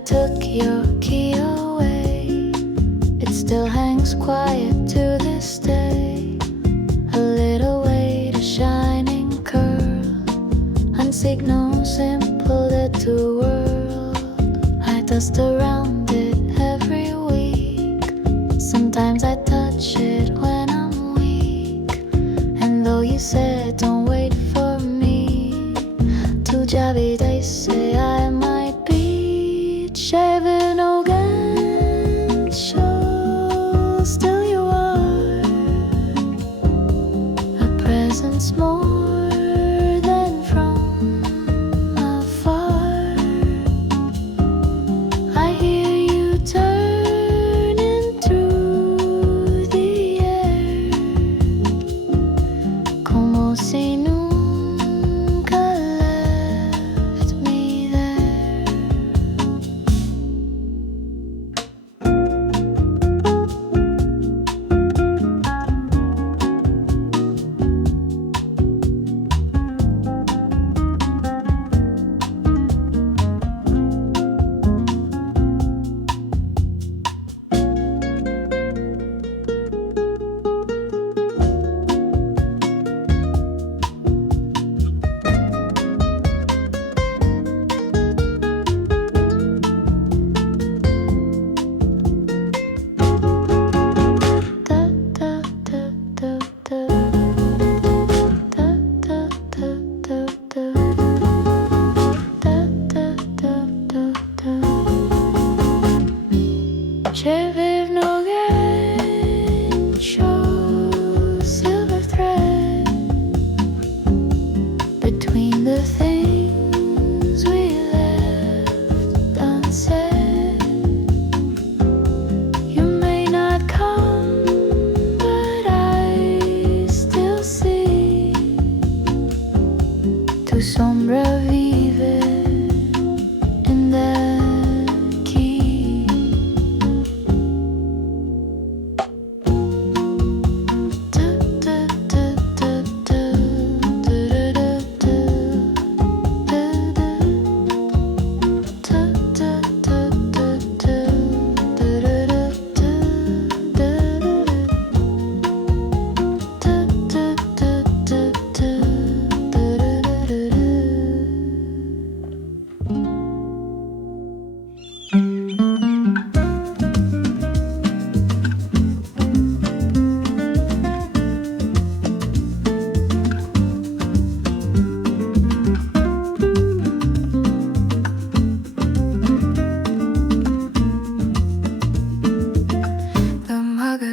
took your key away. It still hangs quiet to this day. A little weight, a shining curl, unsignal, simple to world. I dust around it every week. Sometimes I touch it when I'm weak. And though you said don't wait for me to Javi, they say I might be shaving again. Sure, still you are a presence more than from afar. I hear you turning through the air, como si nunca left me there. Cheviv no show silver thread between the things we left unsaid. You may not come, but I still see tu sombra vive in that key.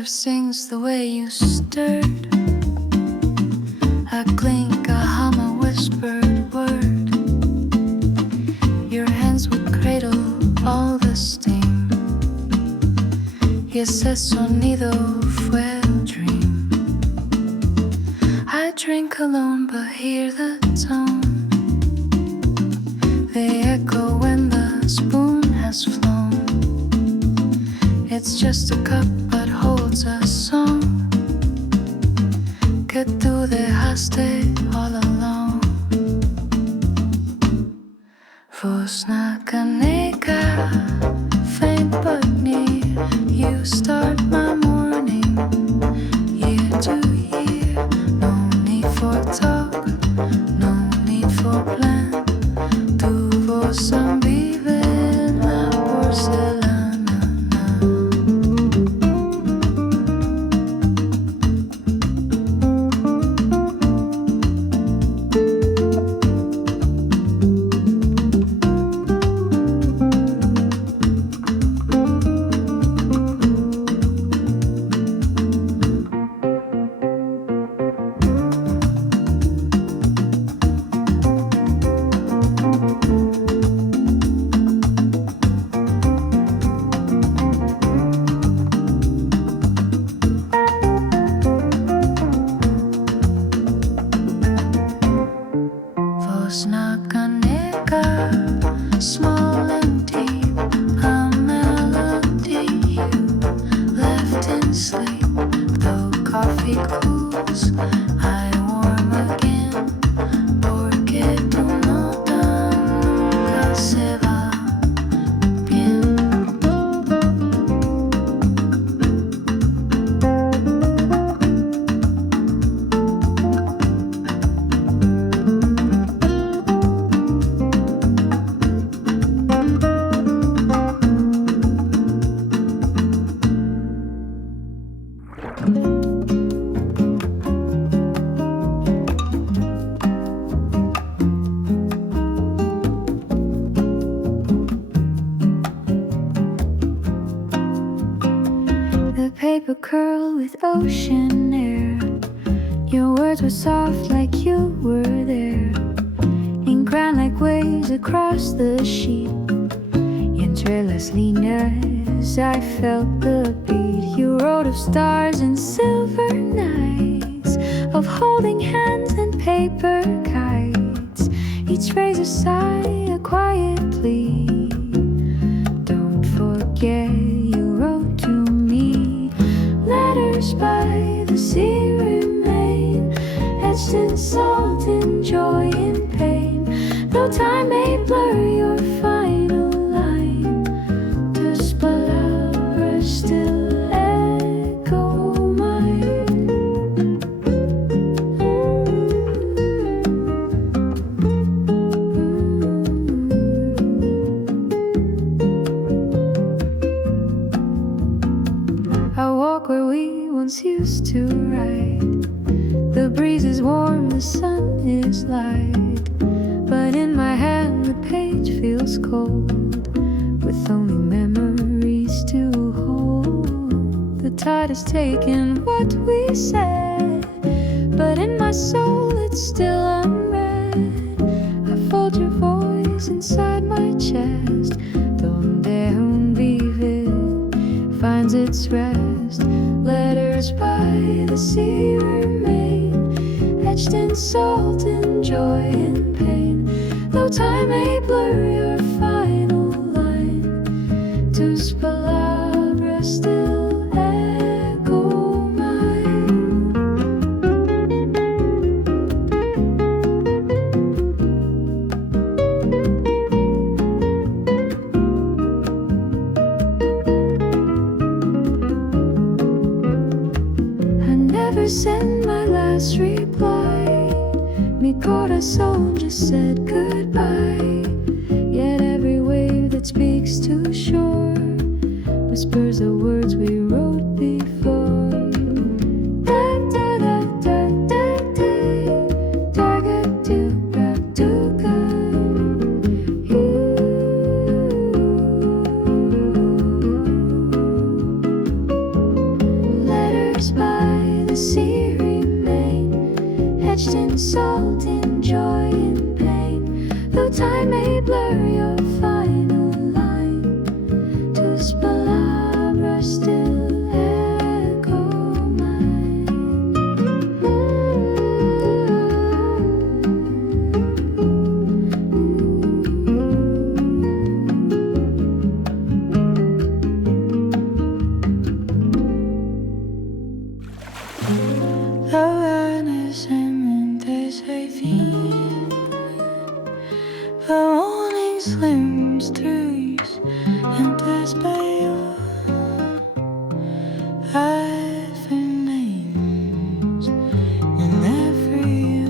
Sings the way you stirred, a clink, a hum, a whispered word. Your hands would cradle all the steam, y ese sonido fue el dream. I drink alone but hear the tone, the echo when the spoon has flown. It's just a cup but holds a song que tú dejaste all alone. Voz na caneca, faint but near, you start my morning, year to year. No need for talk, no need for plan. Tu voz vive en la porcelana. Small and deep, a melody you left in sleep. Though coffee cools, I warm again. Porque tu nota nunca se va. with ocean air. Your words were soft like you were there. Ink ran like waves across the sheet. Y entre las líneas I felt the beat. You wrote of stars and silver nights, of holding hands and paper kites. Each phrase a sigh, a quiet plea. Don't forget you wrote to me. Letters by the sea remain, etched in salt, in joy, in pain. Though time may blur your final line, tus palabras still echo mine. I walk where we once used to ride. The breeze is warm, the sun is light. But in my hand the page feels cold, with only memories to hold. The tide has taken what we said, but in my soul it's still unread. I fold your voice inside my chest. Donde un vive finds its rest. Letters by the sea remain, etched in salt, in joy, in pain. Though time may blur your final line, tus palabras still echo mine. I never sent my last reply. Mi corazón just said goodbye. Yet every wave that speaks to shore whispers the words we wrote before. Da da da da da da, da ga do ga do ga. Letters by the sea remain, etched in salt, in joy, in pain. Though time may blur your final line, tus palabras still echo mine. La vanesse se fin. The morning slims trees and despair. I've been names in every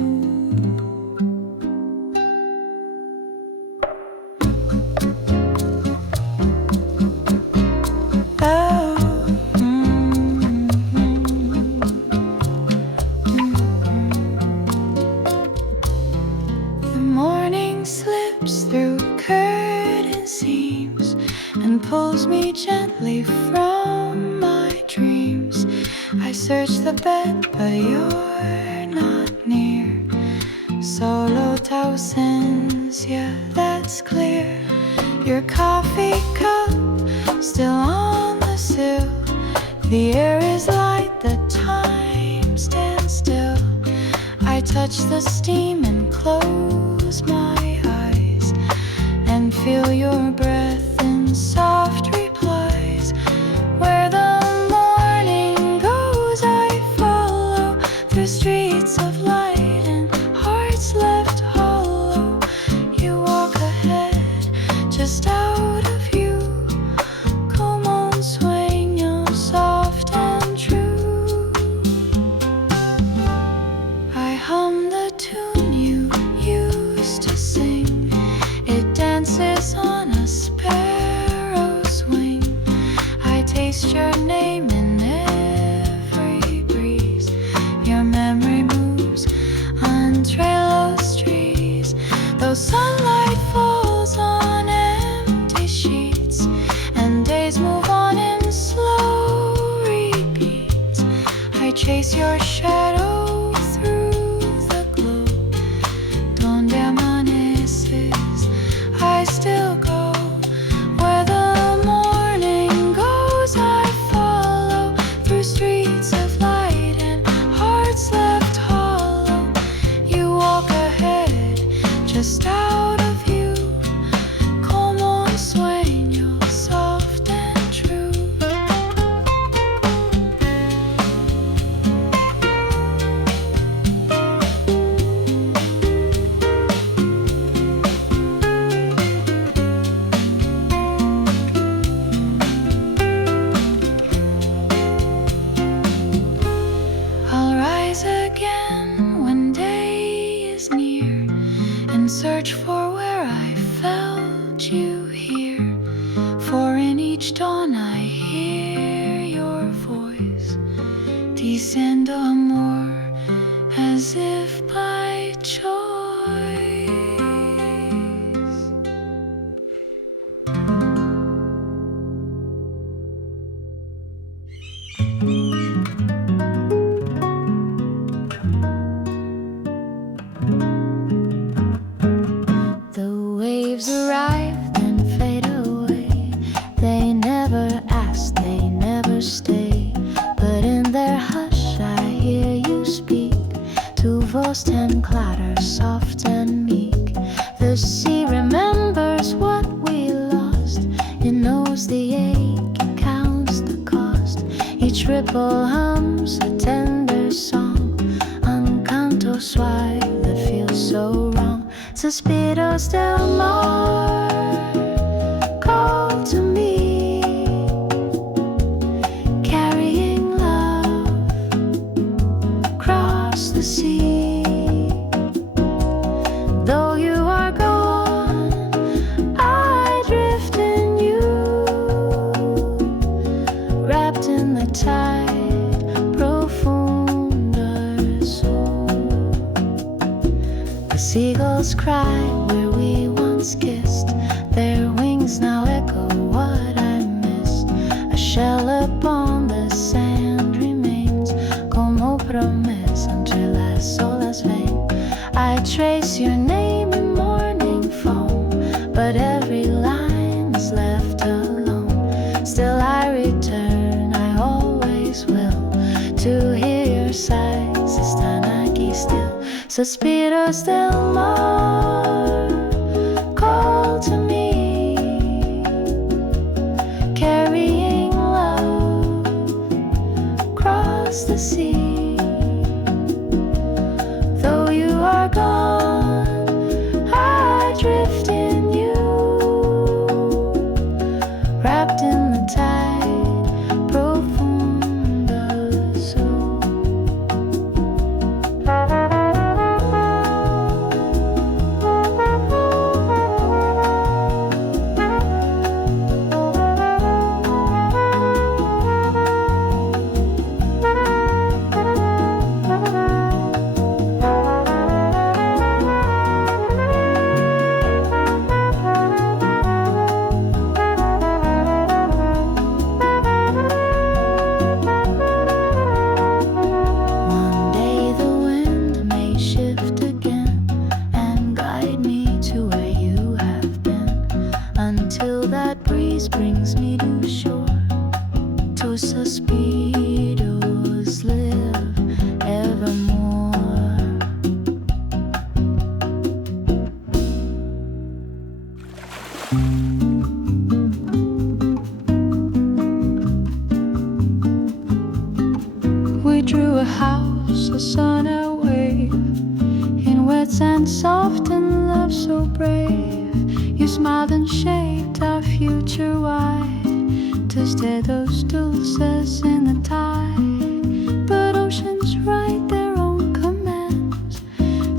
The morning slips through curtain seams and pulls me gently from my dreams. I search the bed, but you're not near. Solo tu ausencia, that's clear. Your coffee cup still on the sill. The air is light, the time stands still. I touch the steam and close my eyes and feel your breath in soft replies. Where the morning goes, I follow through streets of light and hearts left hollow. You walk ahead, just out of view. Como un sueño soft and true. I hum the tune you used to sing. It dances on a sparrow your shadow through the glow. Donde amaneces, I still go. Where the morning goes, I follow. Through streets of light and hearts left hollow. You walk ahead, just out of view. Como un sueño, soft and true. I'll rise again when day is near and search for where I felt you here. For in each dawn I hear your voice, diciendo amor, as if by choice. The waves arrive, then fade away. They never ask, they never stay. But in their hush I hear you speak. Tu voz tan clara, soft and meek. The sea remembers what we lost. It knows the ache, it counts the cost. Each ripple hums a tender song, un canto suave that feels so wrong. Suspiros del mar call to me, carrying love across the sea. Though you are gone, I drift in you, wrapped in the tide, profunder soul. The seagulls cry where we once kissed. Their wings now echo what I missed. A shell upon the sand remains, como promesa entre las olas ven. I trace your name in morning foam, but every line is left alone. Still I return, I always will, to hear your sighs. Están aquí still. Suspiros del mar call to me, carrying love across the sea. Though you are gone, I drift in you, wrapped in the tide, profunder soul. One day the wind may shift again and guide me to where you have been, until that breeze brings me to shore. Tus suspiros live evermore. We drew a house, a sun, a wave, in wet sand soft and love so brave. You smiled and shaped our future wide. Tus dedos dulces in the tide, but oceans write their own commands.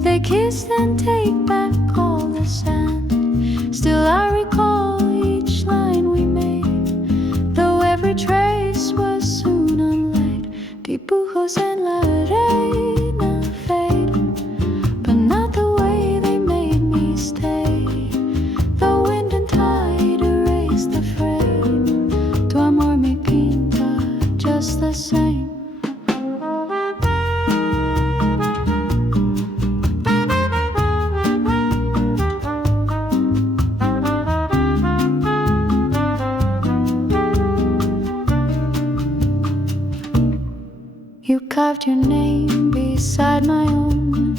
They kiss and take back all the sand. Still I recall each line we made, though every trace was soon unlaid. Dibujos en la arena fade, but not the way they made me stay. The wind and tide erase the frame. Tu amor me pinta just the same. beside my own,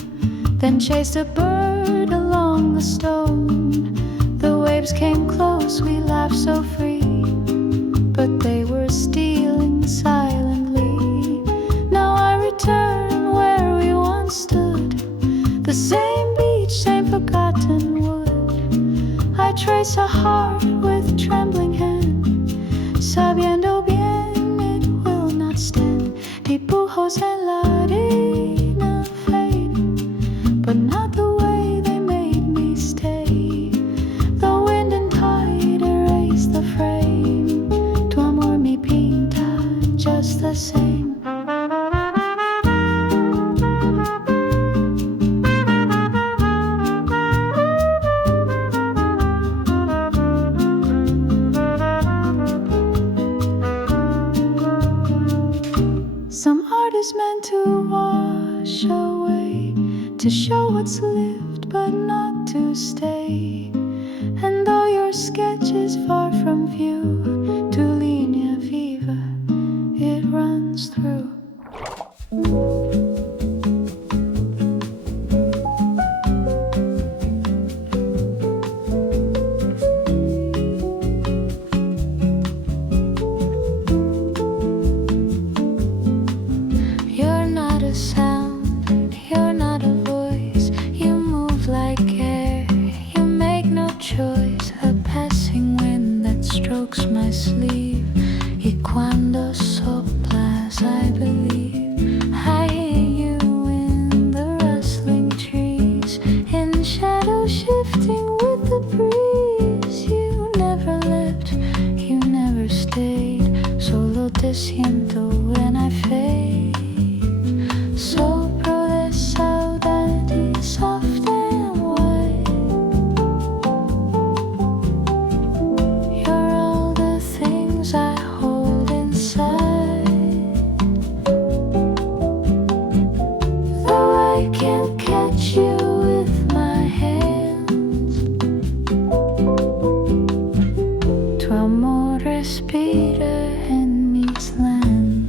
then chased a bird along the stone. The waves came close, we laughed so free, but they were stealing silently. Now I return where we once stood, the same beach, same forgotten wood. I trace a heart with trembling hand, sabiendo bien it will not stand. Dibujos en la arena fade, but not the way they made me stay. The wind and tide erase the frame, tu amor me pinta just the same. Some art is meant to wash away, to show what's lived but not to stay. And though your sketch is far from view, tu linea viva, it runs through. You're not a sound, you're not a voice. You move like air, you make no choice. A passing wind that strokes my sleeve, y cuando soplas I believe. I hear you in the rustling trees, in shadow shifting with the breeze. You never left, you never stayed, solo te siento when I fade. Sopro de saudade, soft and white. You're all the things I hold inside. Though I can't catch you with my hands, tu amor respira en mis lands.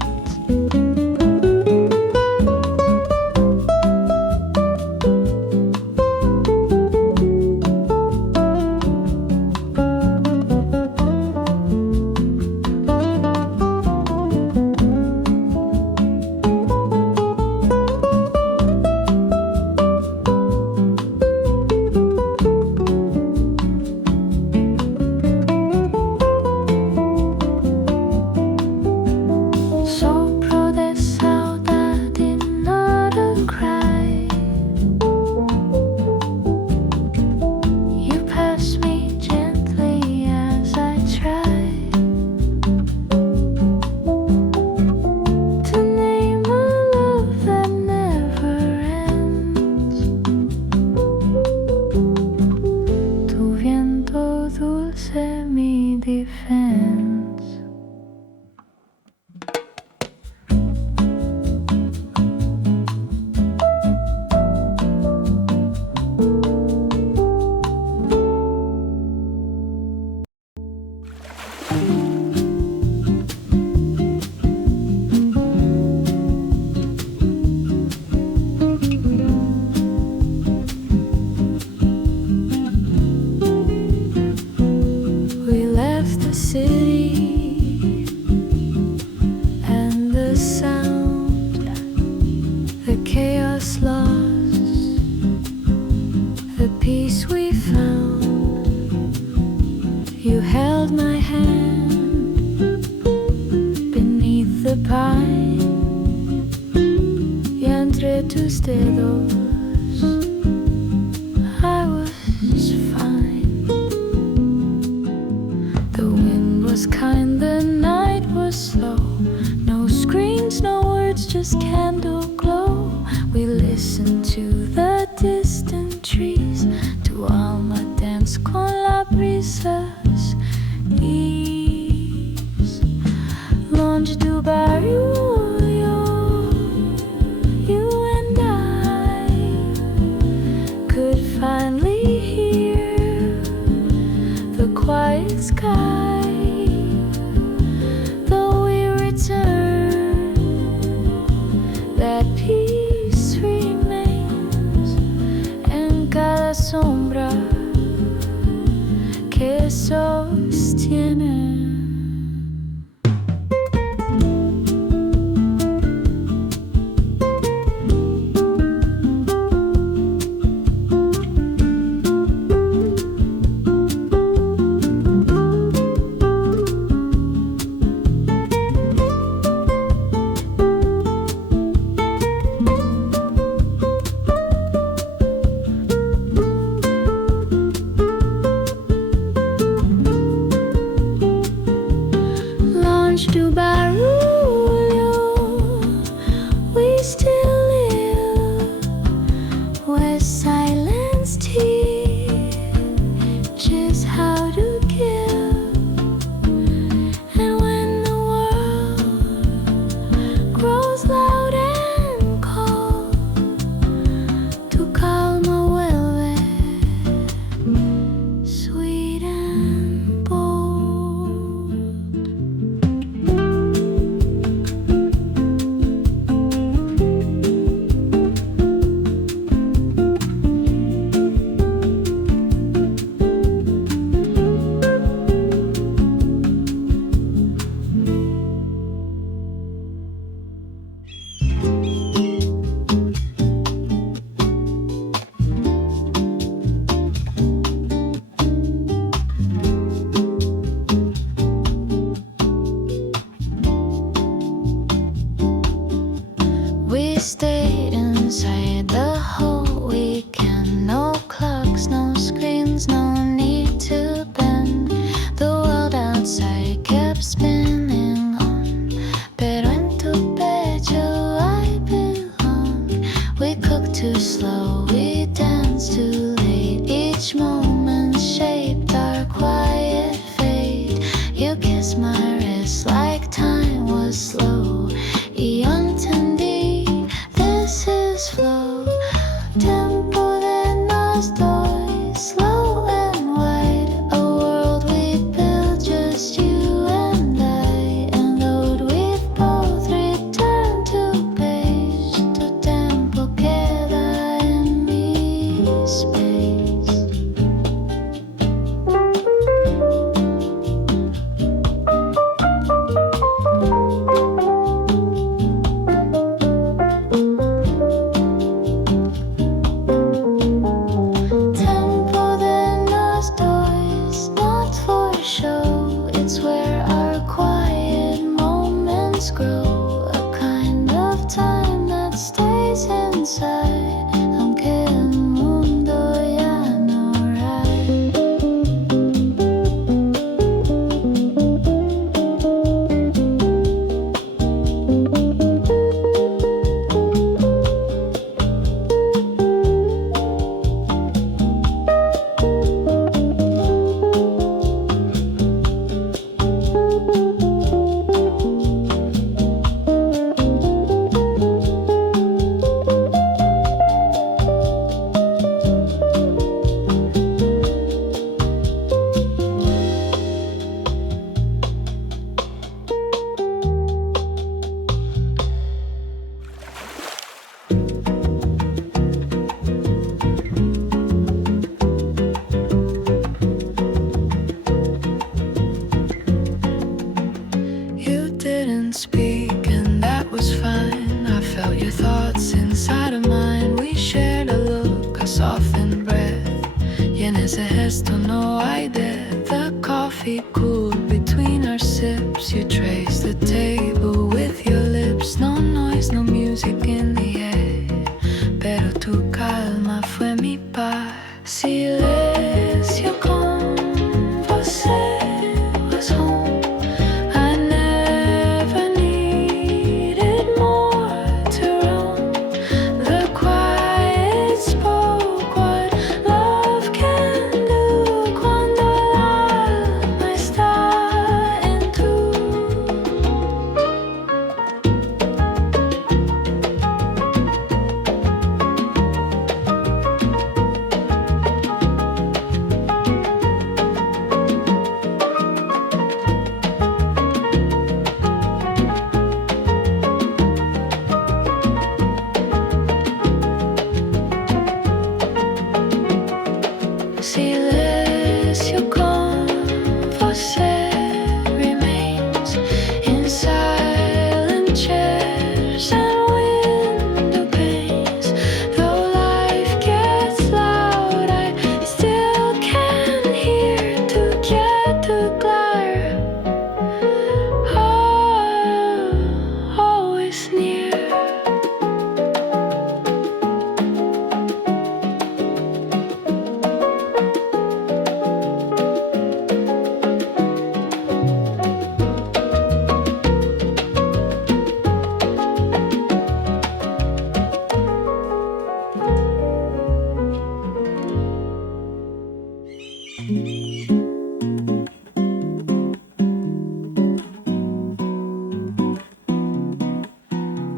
Sopro de saudade, not a cry. You pass me gently as I try to name a love that never ends. Tu viento dulce, mi defense. We left the city and the sound, the chaos lost, the peace we found. You held my hand beneath the pine, y entre tus dedos I was fine. The wind was kind, the night was slow. No screens, no words, just candle glow. We listened to the distant trees, tu alma dance con la brisas ease. Longe do barrio, you and I could finally hear the quiet sky. Though we return, that peace inside the whole weekend. No clocks, no screens, no need to bend. The world outside kept spinning on, pero en tu pecho I belong. We cook too slow, we dance too late. Each moment shaped our quiet fate. You kiss my wrist like time was slow. Y yo entendí, this is flow. Tiempo de nos dos, slow and wide. A world we built, just you and I. And though we've both returned to page, tu tiempo queda en mi space. Tempo de nos dos, not for show. It's where our quiet moments grow. A kind of time that stays inside, aunque el mundo ya no ride. You didn't speak, and that was fine. I felt your thoughts inside of mine. We shared a look, a softened breath. Y en ese gesto no hay death. The coffee cooled between our sips. You traced the table with your lips. No noise, no music in the air. Pero tu calma fue mi paz. Silencio con você was home. I never needed more to roam. The quiet spoke what love can do cuando el alma está en tú. Silencio con você remains in silent chairs and window panes. Though life gets loud, I still can hear tu quieto claro. Oh, always near.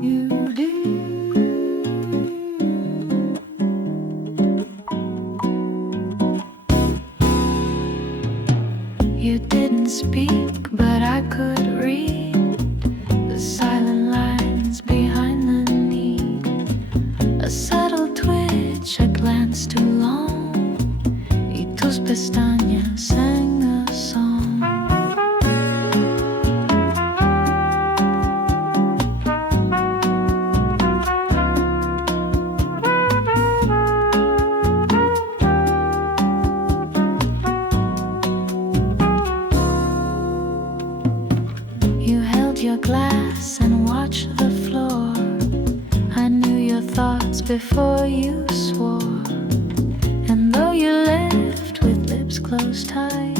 You do. You didn't speak, but I could read the silent lines behind the need. A subtle twitch, a glance too long, y tus pestañas sang a song. You held your glass and watched the floor. I knew your thoughts before you swore. And though you left with lips closed tight,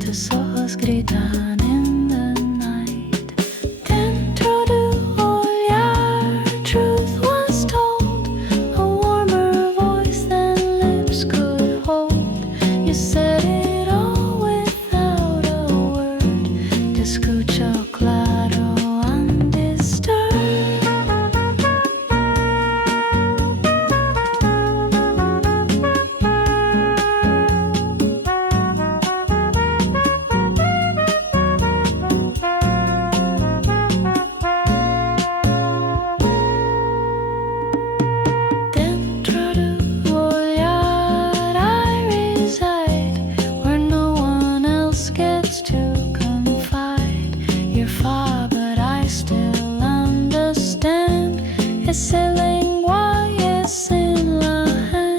tus ojos gritan in the night. Dentro tu olhar, truth was told, a warmer voice than lips could hold. You said it all without a word. Te escucho claro, undisturbed. Dentro tu olhar I reside, where no one else gets to confide. You're far, but I still understand. Ese lenguaje sin la hand.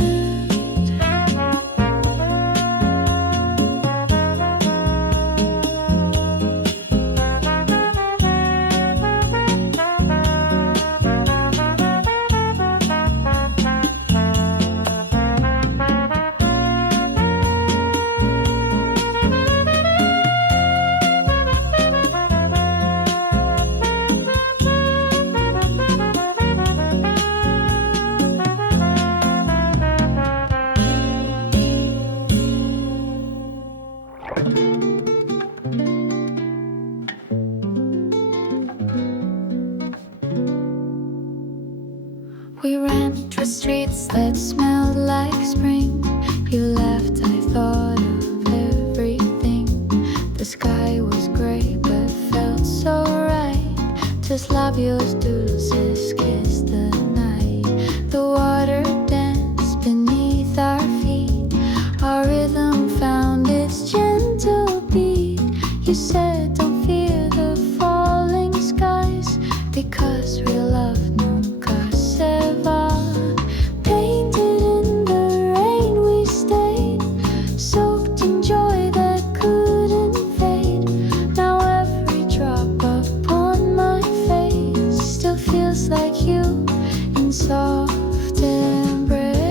We ran through streets that smelled like spring. You left, I thought of everything. The sky was gray but felt so right. Tus labios dulces kissed the night. The water danced beneath our feet. Our rhythm found its gentle beat. You said don't fear the falling skies, because real love nunca se va. Painted in the rain we stayed, soaked in joy that couldn't fade. Now every drop upon my face still feels like you in soft embrace.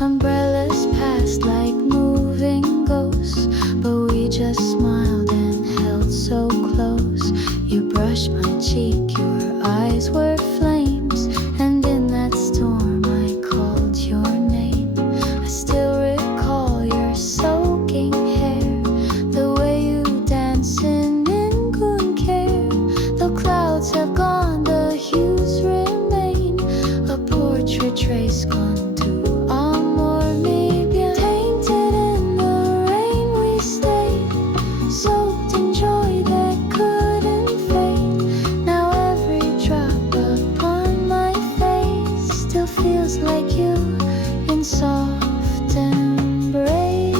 Umbrellas passed like moving ghosts, but we just smiled and held so close. You brushed my cheek, your eyes were flames, and in that storm I called your name. I still recall your soaking hair, the way you dance in care. The clouds have gone, the hues remain, a portrait trace gone to amor mi bien. Tainted in the rain we stayed, soaked in joy that couldn't fade. Now every drop upon my face still feels like you in soft embrace.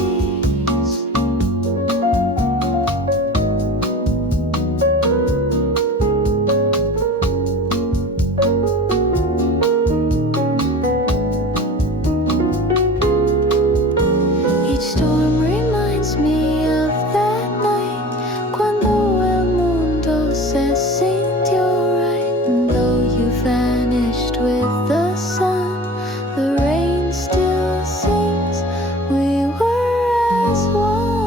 Each storm reminds me of that night, cuando el mundo se sintió right. And though you vanished with the sun, the rain still sings, we were as one.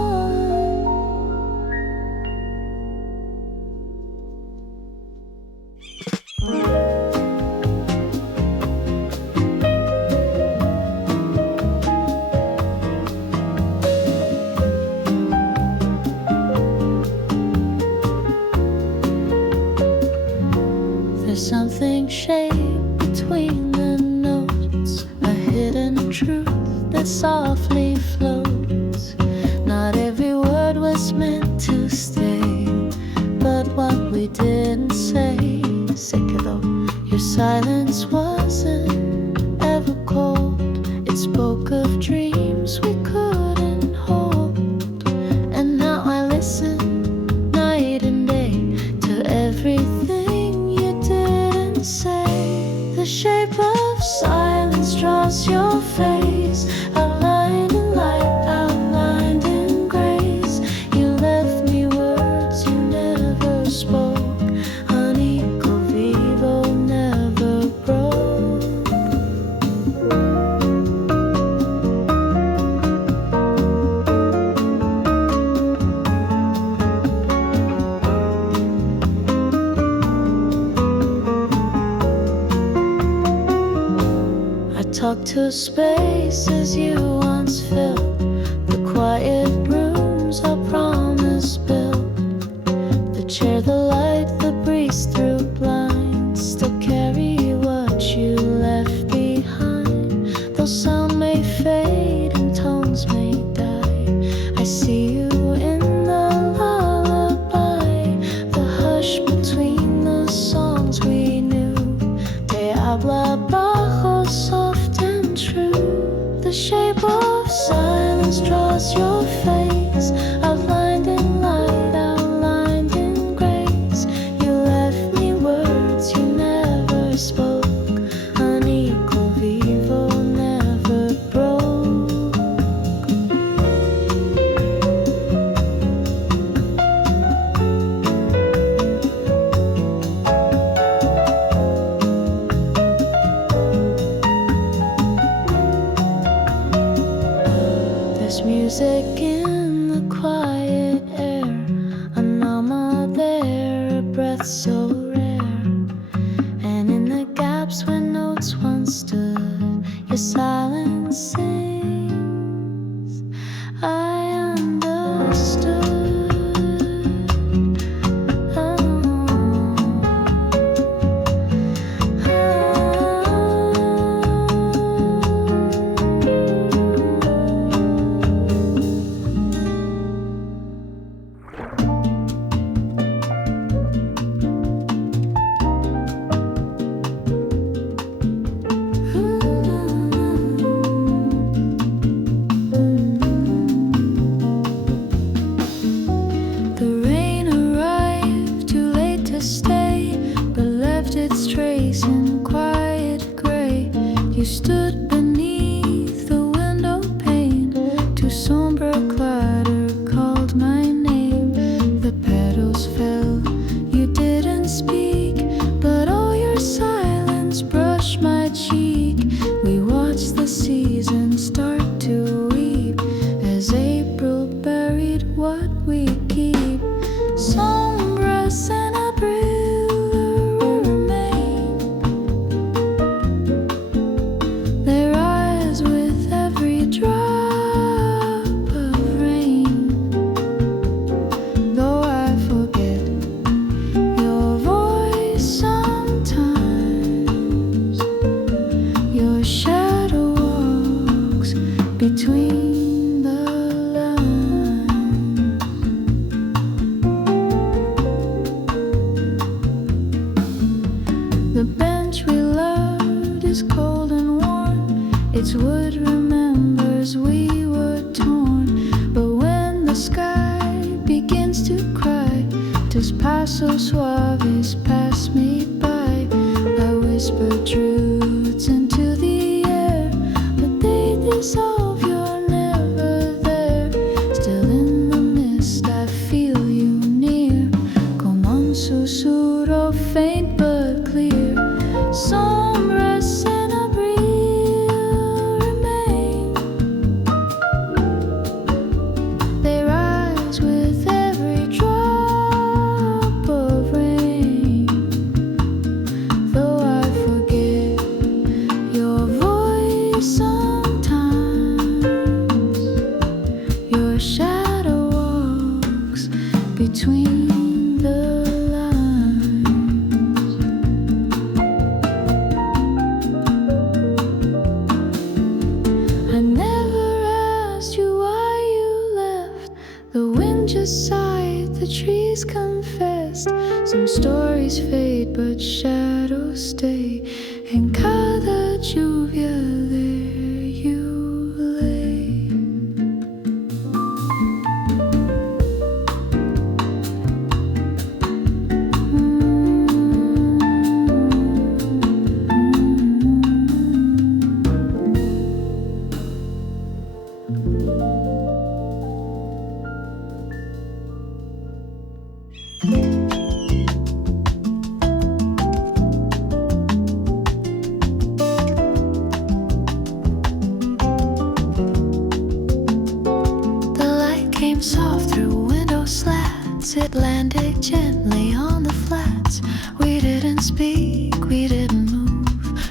There's something shaped between the notes, a hidden truth that softly floats. Not every word was meant to stay, but what we didn't say se quedó. Your silence wasn't ever cold, it spoke of dreams we couldn't hold. And now I listen night and day to everything you didn't say. The shape of silence draws your face, outlined in light, outlined in grace. You left me words you never spoke, unequal vivo never broke. Talk to spaces you once filled, the quiet rooms our promise built, the chair, the light, the breeze through blinds, still carry what you left behind. Though sound may fade and tones may die, I see you in the lullaby, the hush between the songs we knew. Te habla bajo soft. The shape of silence draws your face, outlined in light, outlined in grace. You left me words you never spoke, unequal vivo never broke. There's music in the quiet air, an alma there, a breath so rare. And in the gaps where notes once stood, your silence sings, I understood. You stood beneath the window pane, too somber clatter called my name. The petals fell, you didn't speak, but all your silence brushed my cheek. We watched the season start to weep as April buried what we keep. Sombras and abril remain. They rise with every drop of rain. Though I forget your voice sometimes, your shadow walks between the lines. The bench we loved is cold and warm. Its wood remembers we were torn. But when the sky begins to cry, tus pasos suaves pass me by. I whisper truths into the air, but they dissolve, you're never there. Still in the mist I feel you near, como un susurro faint but clear. Sombras and abril remain. They rise with every drop of rain. Though I forget your voice sometimes, your shadow walks between the lines. I never asked you why you left. The wind just sighed, the trees confessed. Some stories fade, but shadows stay. En cada lluvia there you lay. as it landed gently on the flats. We didn't speak, we didn't move.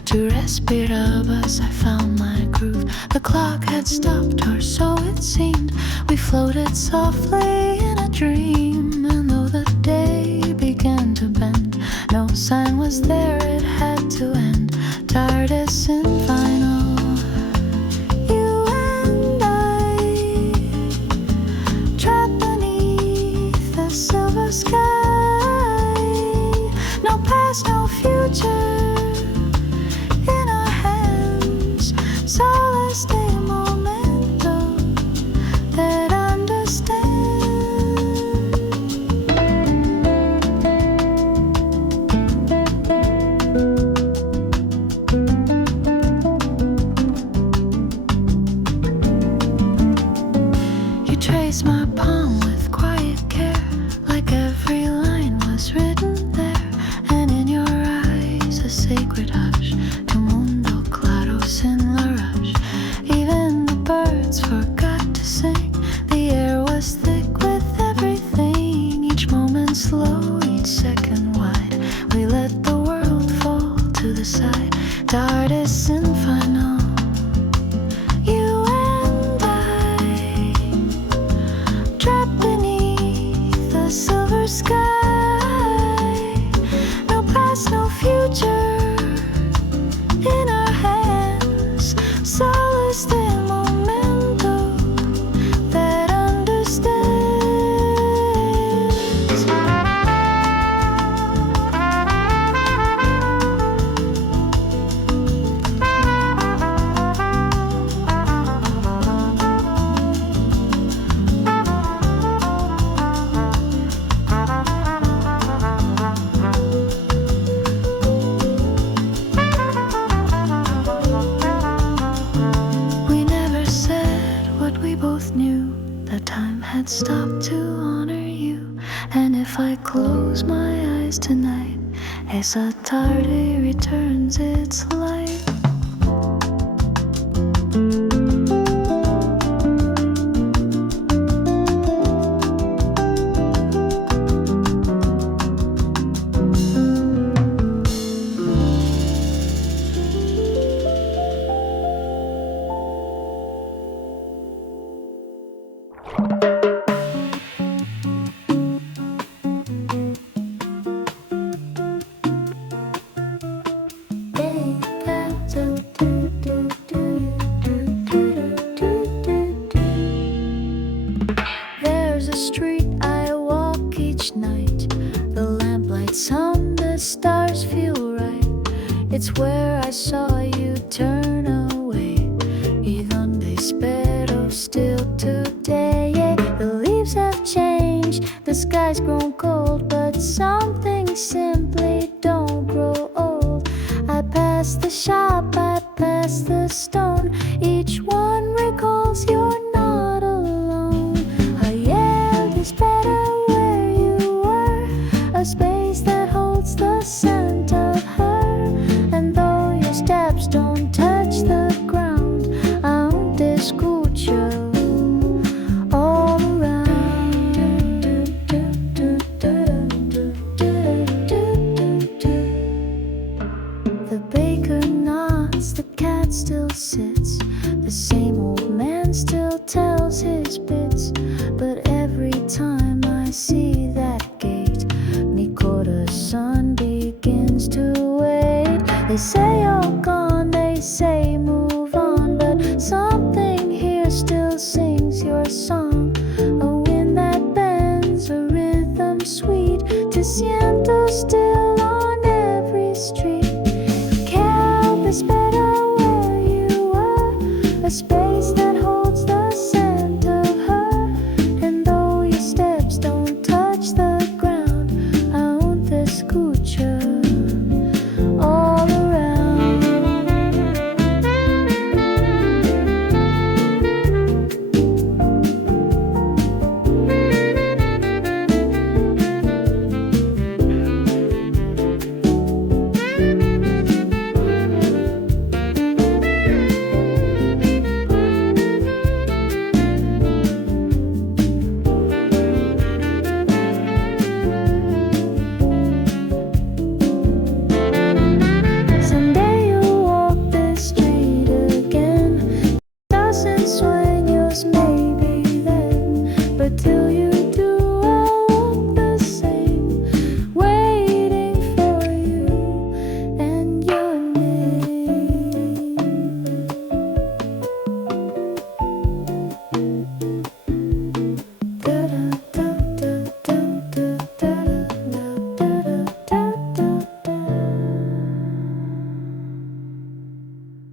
To respirab us, I found my groove. The clock had stopped, or so it seemed. We floated softly in a dream. And though the day began to bend, no sign was there, it had to end. TARDIS in final. You and I, trapped beneath the silver sky. No past, no future in our hands. Solace de momento that understand. You trace my palm with quiet care, like every line was written there. And in your eyes a sacred hush, tu mundo claro sin la rush. Even the birds forgot to sing. The air was thick with everything. Each moment slow, each second wide. We let the world fall to the side. TARDIS infinal. You and I, trapped beneath the silver sky. No past, no future in our hands. Solace de momento that understands. We never said what we both knew, that time had stopped to honor you. And if I close my eyes tonight, esa tarde returns its light. There's a street I walk each night. The lamplights on the stars feel right. It's where I saw you turn away. Y donde espero still today. Yeah, the leaves have changed, the sky's grown cold, but some things simply don't grow old. I pass the shop, I pass the stone. Each one recalls you're not alone. I yelled, it's better where you were. A space that holds the scent of her. And though your steps don't touch the ground, aún te escucho all around. The baker nods, the cat still sits. The same old man still tells his bits. But every time I see that gate, mi corazón begins to wait. They say you're gone, they say move on, but something here still sings your song. A wind that bends, a rhythm sweet. Te siento still on every street. Can't help, it's better where you were. A space that holds